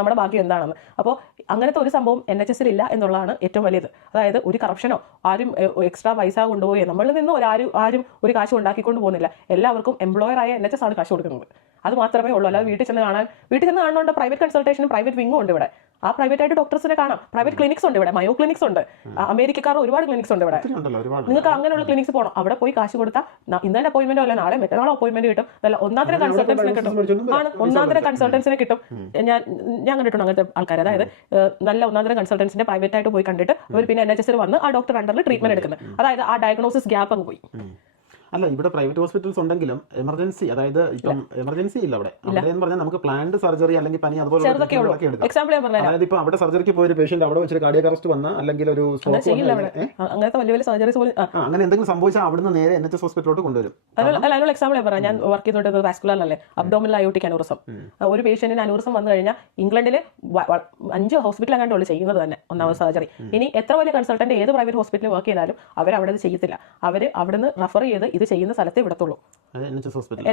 നമ്മുടെ ഭാഗ്യം എന്താണെന്ന്. അപ്പോൾ അങ്ങനത്തെ ഒരു സംഭവം NHSൽ ഇല്ല എന്നുള്ളതാണ് ഏറ്റവും വലിയത്. അതായത് ഒരു കറപ്ഷനോ ആരും എക്സ്ട്രാ പൈസ കൊണ്ടുപോയി നമ്മളിൽ നിന്ന് ആരും ഒരു കാശ് ഉണ്ടാക്കിക്കൊണ്ട് പോകുന്നില്ല. എല്ലാവർക്കും എംപ്ലോയറായ NHS ആണ് കാശ് കൊടുക്കുന്നത്. അത് മാത്രമേ ഉള്ളൂ. അല്ലാതെ വീട്ടിൽ ചെന്ന് കാണുന്നതുകൊണ്ട് പ്രൈവറ്റ് കൺസൾട്ടേഷനും പ്രൈവറ്റ് വിങ്ങും ഉണ്ട് ഇവിടെ. ആ പ്രൈവറ്റ് ആയിട്ട് ഡോക്ടേഴ്സിനെ കാണാം. പ്രൈവറ്റ് ക്ലിനിക്സ് ഉണ്ട് ഇവിടെ, മയോ ക്ലിനിക്സ് ഉണ്ട്, അമേരിക്കക്കാർ ഒരുപാട് ക്ലിനിക്സ് ഉണ്ട് ഇവിടെ. നിങ്ങൾക്ക് അങ്ങനെയുള്ള ക്ലിനിക്സ് പോകണം, അവിടെ പോയി കാശ് കൊടുത്താൽ ഇന്നലെ അപ്പോയിന്റ്മെന്റോ അല്ല നാളെ മറ്റന്നാളോ അപ്പോയിന്റ്മെന്റ് കിട്ടും. നല്ല ഒന്നാന്തര കൺസൾട്ടൻസിനെ കിട്ടും. ഒന്നാന്തര കൺസൾട്ടൻസിനെ കിട്ടും. ഞാൻ കണ്ടിട്ടുണ്ട് അങ്ങനത്തെ ആൾക്കാർ. അതായത് നല്ല ഒന്നാന്തര കൺസൾട്ടൻസിന്റെ പ്രൈവറ്റ് ആയിട്ട് പോയി കണ്ടിട്ട് അവർ പിന്നെ NHS വന്ന് ആ ഡോക്ടർ അണ്ടറിൽ ട്രീറ്റ്മെന്റ് എടുക്കുന്നത്. അതായത് ആ ഡയഗ്നോസിസ് ഗ്യാപ്പ് അങ്ങ് പോയി. അല്ല, ഇവിടെ പ്രൈവറ്റ് ഹോസ്പിറ്റൽസ് ഉണ്ടെങ്കിലും എമർജൻസി, അതായത് ഇപ്പം എമർജൻസി ഇല്ല അവിടെ. അവിടെ എന്ന് പറഞ്ഞാൽ നമുക്ക് പ്ലാൻഡ് സർജറി അല്ലെങ്കിൽ പനി അതുപോലെ എക്സാമ്പിൾ ഞാൻ പറഞ്ഞു. അതായത് ഇപ്പൊ അവിടെ സർജറിക്ക് പോയ ഒരു പേഷ്യന്റ് അവിടെ വെച്ചിട്ട് കാർഡിയാക് അറസ്റ്റ് വന്ന അല്ലെങ്കിൽ ഒരു അങ്ങനത്തെ വലിയ വലിയ സർജറീസ് പോലും അങ്ങനെ എന്തെങ്കിലും സംഭവിച്ചാൽ അവിടുന്ന് നേരെ NHS ഹോസ്പിറ്റലോട്ട് കൊണ്ടുവരും. അതിനുള്ള എക്സാമ്പിൾ ഞാൻ പറയാം. ഞാൻ വർക്ക് ചെയ്തോട്ട് വാസ്കുലർ അല്ലേ, അബ്ഡോമിനൽ അയോട്ടിക് അനൂറിസം. ഒരു പേഷ്യന്റിന് അനൂറിസം വന്നു കഴിഞ്ഞാൽ ഇംഗ്ലണ്ടിൽ 5 ഹോസ്പിറ്റൽ അങ്ങാണ്ടുള്ളൂ ചെയ്യുന്നത് തന്നെ ഒന്നാമത് സർജറി. ഇനി എത്ര വലിയ കൺസൾട്ടന്റ് ഏത് പ്രൈവറ്റ് ഹോസ്പിറ്റലിൽ വർക്ക് ചെയ്താലും അവരവിടെ അത് ചെയ്യത്തില്ല. അവർ അവിടുന്ന് റെഫർ ചെയ്ത് ഇത് ചെയ്യുന്ന സ്ഥലത്തെ വിടത്തുള്ളൂ.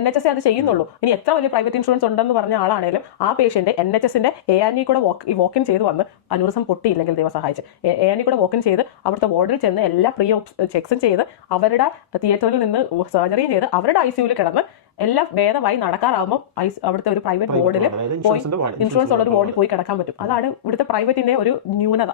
NHS അത് ചെയ്യുന്നുള്ളൂ. ഇനി എത്ര വലിയ പ്രൈവറ്റ് ഇൻഷുറൻസ് ഉണ്ടെന്ന് പറഞ്ഞ ആളാണെങ്കിലും ആ പേഷ്യന്റ് NHSന്റെ A&E കൂടെ വോക്കിൻ ചെയ്ത് വന്ന് അനൂറിസം പൊട്ടിയില്ലെങ്കിൽ ദൈവം സഹായിച്ച് A&E കൂടെ വോക്കിൻ ചെയ്ത് അവിടുത്തെ വാർഡിൽ ചെന്ന് എല്ലാ പ്രീ ചെക്സും ചെയ്ത് അവരുടെ തിയേറ്ററിൽ നിന്ന് സർജറിയും ചെയ്ത് അവരുടെ ICUവിൽ കിടന്ന് എല്ലാം ഭേദമായി നടക്കാറാകുമ്പോൾ അവിടുത്തെ ഒരു പ്രൈവറ്റ് വാർഡിൽ പോയി ഇൻഷുറൻസ് ഉള്ള ഒരു വാർഡിൽ പോയി കിടക്കാൻ പറ്റും. അതാണ് ഇവിടുത്തെ പ്രൈവറ്റിന്റെ ഒരു ന്യൂനത.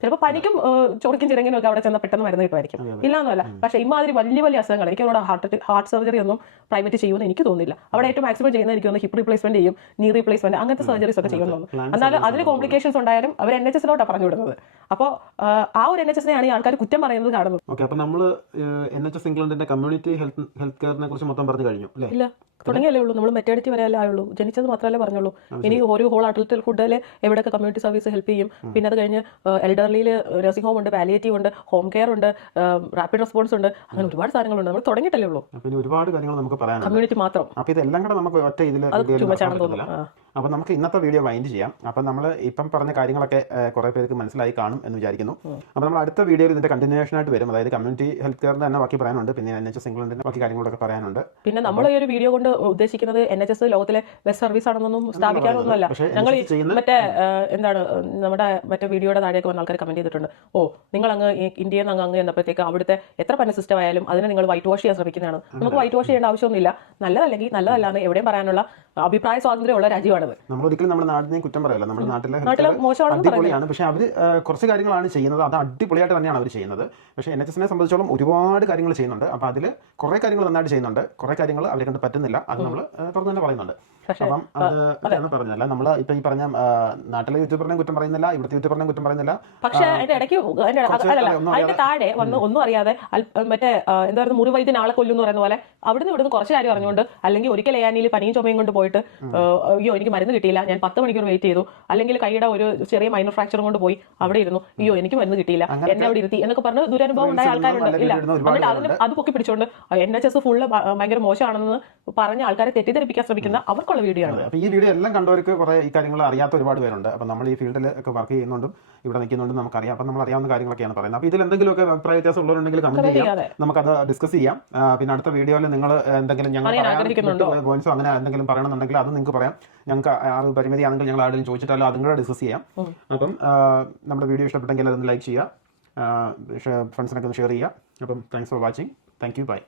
ചിലപ്പോൾ പനിക്കും ചൊറിക്കും ചിരങ്ങിനും ഒക്കെ അവിടെ ചെന്ന് പെട്ടെന്ന് മരുന്ന് കിട്ടുമായിരിക്കും, ഇല്ലാന്നല്ല. പക്ഷേ ഇമാതിരി വലിയ വലിയ അസുഖങ്ങൾ എനിക്ക് അവിടെ ഹാർട്ട് സർജറി ഒന്നും പ്രൈവറ്റ് ചെയ്യുമെന്ന് എനിക്ക് തോന്നുന്നില്ല. അവിടെ ഏറ്റവും മാക്സിമം ചെയ്യുന്ന എനിക്ക് തോന്നുന്നു ഹിപ്പ് റീപ്ലേസ്മെന്റ് ചെയ്യും, നീ റീപ്ലേസ്മെന്റ്, അങ്ങനത്തെ സർജറീസ് ഒക്കെ ചെയ്യുന്നു. എന്നാലും അതിന് കോംപ്ലിക്കേഷൻസ് ഉണ്ടായാലും അവർ NHSലോട്ടാണ് പറഞ്ഞു വിടുന്നത്. അപ്പോൾ ആ ഒരു NHSനെയാണ് ഈ ആൾക്കാർ കുറ്റം പറയുന്നത് കാണുന്നത്. ഓക്കെ, അപ്പോൾ നമ്മൾ NHS ഇംഗ്ലണ്ടിന്റെ കമ്മ്യൂണിറ്റി ഹെൽത്ത് കെയറിനെ കുറിച്ച് മൊത്തം പറഞ്ഞു കഴിഞ്ഞു അല്ലേ? ഇല്ല, തുടങ്ങിയല്ലേ ഉള്ളൂ. നമ്മൾ മെറ്റേണിറ്റി വരെയല്ലേ ആയുള്ളൂ, ജനിച്ചത് മാത്രമല്ലേ പറഞ്ഞുള്ളൂ. ഇനി ഒരു ഹോൾ അഡൽട്ട് ഫുഡിൽ എവിടെയൊക്കെ കമ്മ്യൂണിറ്റി സർവീസ് ഹെൽപ്പ് ചെയ്യും. പിന്നെ അത് കഴിഞ്ഞ് എൽഡർലിയിൽ നഴ്സിംഗ് ഹോം ഉണ്ട്, പാലിയേറ്റീവ് ഉണ്ട്, ഹോം കെയർ ഉണ്ട്, റാപ്പിഡ് റെസ്പോൺസ് ഉണ്ട്, അങ്ങനെ ഒരുപാട് സാധനങ്ങളുണ്ട്. നമ്മൾ തുടങ്ങിയിട്ടല്ലേ ഉള്ളൂ. പിന്നെ ഒരുപാട് കാര്യങ്ങൾ നമുക്ക് പറയാം, കമ്മ്യൂണിറ്റി മാത്രം. അപ്പോൾ ഇതെല്ലാം കൂടെ നമുക്ക് ഒറ്റ ഇതിൽ അപ്പോൾ നമുക്ക് ഇന്നത്തെ വീഡിയോ വൈൻഡ് ചെയ്യാം. അപ്പം നമ്മൾ ഇപ്പം പറഞ്ഞ കാര്യങ്ങളൊക്കെ കുറേ പേർക്ക് മനസ്സിലായി കാണും എന്ന് വിചാരിക്കുന്നു. അപ്പോൾ നമ്മൾ അടുത്ത വീഡിയോയിൽ ഇതിന്റെ കണ്ടിന്യൂഷൻ ആയിട്ട് വരും. അതായത് കമ്മ്യൂണിറ്റി ഹെൽത്ത് കെയറിന്റെ തന്നെ ബാക്കി പറയാനുണ്ട്, പിന്നെ NHS ഇംഗ്ലണ്ടിന്റെ ബാക്കി കാര്യങ്ങളൊക്കെ പറയാനുണ്ട്. പിന്നെ നമ്മൾ ഈ ഒരു വീഡിയോ കൊണ്ട് ഉദ്ദേശിക്കുന്നത് NHS ലോകത്തിലെ ബെസ്റ്റ് സർവീസ് ആണെന്നൊന്നും സ്ഥാപിക്കാനൊന്നുമല്ല. ഞങ്ങൾ മറ്റേ എന്താണ് നമ്മുടെ മറ്റേ വീഡിയോയുടെ താഴേക്ക് വന്ന ആൾക്കാർ കമന്റ് ചെയ്തിട്ടുണ്ട്, നിങ്ങൾ അങ്ങ് ഇന്ത്യയിൽ നിന്ന് അങ്ങ് എന്നപ്പോഴത്തേക്ക് അവിടുത്തെ എത്ര പന സിസ്റ്റം ആയാലും അതിനെ നിങ്ങൾ വൈറ്റ് വാഷ് ചെയ്യാൻ ശ്രമിക്കുന്നതാണ്. നമുക്ക് വൈറ്റ് വാഷ് ചെയ്യേണ്ട ആവശ്യമൊന്നുമില്ല. നല്ലതല്ലെങ്കിൽ നല്ലതല്ലാന്ന് എവിടെയും പറയാനുള്ള അഭിപ്രായ സ്വാതന്ത്ര്യമുള്ള രാജ്യമാണത്. നമ്മൾ ഒരിക്കലും നമ്മുടെ നാടിനെ കുറ്റം പറയല്ല. നമ്മുടെ നാട്ടിലെ അടിപൊളിയാണ്. പക്ഷേ അവർ കുറച്ച് കാര്യങ്ങളാണ് ചെയ്യുന്നത്, അത് അടിപൊളിയായിട്ട് തന്നെയാണ് അവർ ചെയ്യുന്നത്. പക്ഷേ NHSനെ സംബന്ധിച്ചോളം ഒരുപാട് കാര്യങ്ങൾ ചെയ്യുന്നുണ്ട്. അപ്പോൾ അതിൽ കുറേ കാര്യങ്ങൾ നന്നായിട്ട് ചെയ്യുന്നുണ്ട്, കുറേ കാര്യങ്ങൾ അവരെ കൊണ്ട് പറ്റുന്നില്ല. അത് നമ്മൾ തുറന്നു തന്നെ പറയുന്നുണ്ട്. അപ്പം അത് പറഞ്ഞല്ല, നമ്മൾ ഇപ്പൊ ഈ പറഞ്ഞ നാട്ടിലെ യൂട്യൂബറിനെ കുറ്റം പറയുന്നില്ല, ഇവിടുത്തെ യൂട്യൂബറിനെ കുറ്റം പറയുന്നില്ല. പക്ഷേ അതിന്റെ ഇടയ്ക്ക് അതിന്റെ താഴെ വന്ന് ഒന്നും അറിയാതെ മറ്റേ എന്തായിരുന്നു മുറിവൈദ്യൻ ആളെ കൊല്ലുന്നു പറയുന്ന പോലെ അവിടുന്ന് ഇവിടുന്ന് കുറച്ച് കാര്യം അറിഞ്ഞുകൊണ്ട്, അല്ലെങ്കിൽ ഒരിക്കൽ A&Eയിൽ പനിയും ചുമയും കൊണ്ട് പോയിട്ട് അയ്യോ എനിക്ക് മരുന്ന് കിട്ടിയില്ല, ഞാൻ 10 മണിക്കൂർ വെയിറ്റ് ചെയ്തു, അല്ലെങ്കിൽ കൈയുടെ ഒരു ചെറിയ മൈനർ ഫ്രാക്ചറും കൊണ്ട് പോയി അവിടെ ഇരുന്നു, അയ്യോ എനിക്ക് മരുന്ന് കിട്ടിയില്ല, എന്നെ അവിടെ ഇരുത്തി എന്നൊക്കെ പറഞ്ഞ് ദുരനുഭവം ഉണ്ടായ ആൾക്കാരുണ്ട്. ഇല്ല, എന്നിട്ട് അതിന് അത് പൊക്കി പിടിച്ചുകൊണ്ട് NHS ഫുള്ള് ഭയങ്കര മോശമാണെന്ന് പറഞ്ഞ ആൾക്കാരെ തെറ്റിദ്ധരിപ്പിക്കാൻ ശ്രമിക്കുന്ന അവർക്കുള്ള വീഡിയോ ആണ്. അപ്പോൾ ഈ വീഡിയോ എല്ലാം കണ്ടവർക്ക് കുറേ ഈ കാര്യങ്ങൾ അറിയാത്ത ഒരുപാട് പേരുണ്ട്. അപ്പോൾ നമ്മൾ ഈ ഫീൽഡിൽ ഒക്കെ വർക്ക് ചെയ്യുന്നുണ്ടും ഇവിടെ നിൽക്കുന്നുണ്ടും നമുക്കറിയാം. അപ്പോൾ നമ്മൾ അറിയാവുന്ന കാര്യങ്ങളൊക്കെയാണ് പറയുന്നത്. അപ്പോൾ ഇതിൽ എന്തെങ്കിലുമൊക്കെ അഭിപ്രായ വ്യത്യാസം ഉള്ളവരുണ്ടെങ്കിൽ കമന്റ് ചെയ്യാം, നമുക്കത് ഡിസ്കസ് ചെയ്യാം. പിന്നെ അടുത്ത വീഡിയോയിൽ നിങ്ങൾ എന്തെങ്കിലും പോയിന്റ്സോ അങ്ങനെ എന്തെങ്കിലും പറയണമെന്നുണ്ടെങ്കിൽ അത് നിങ്ങൾക്ക് പറയാം. ഞങ്ങൾക്ക് ആ പരിമിതിയാണെങ്കിൽ ഞങ്ങൾ ആരെങ്കിലും ചോദിച്ചിട്ടല്ലോ അതും കൂടെ ഡിസ്കസ് ചെയ്യാം. അപ്പം നമ്മുടെ വീഡിയോ ഇഷ്ടപ്പെട്ടെങ്കിൽ അതൊന്ന് ലൈക്ക് ചെയ്യുക, ഫ്രണ്ട്സിനൊക്കെ ഒന്ന് ഷെയർ ചെയ്യുക. അപ്പം thanks for watching. Thank you, by.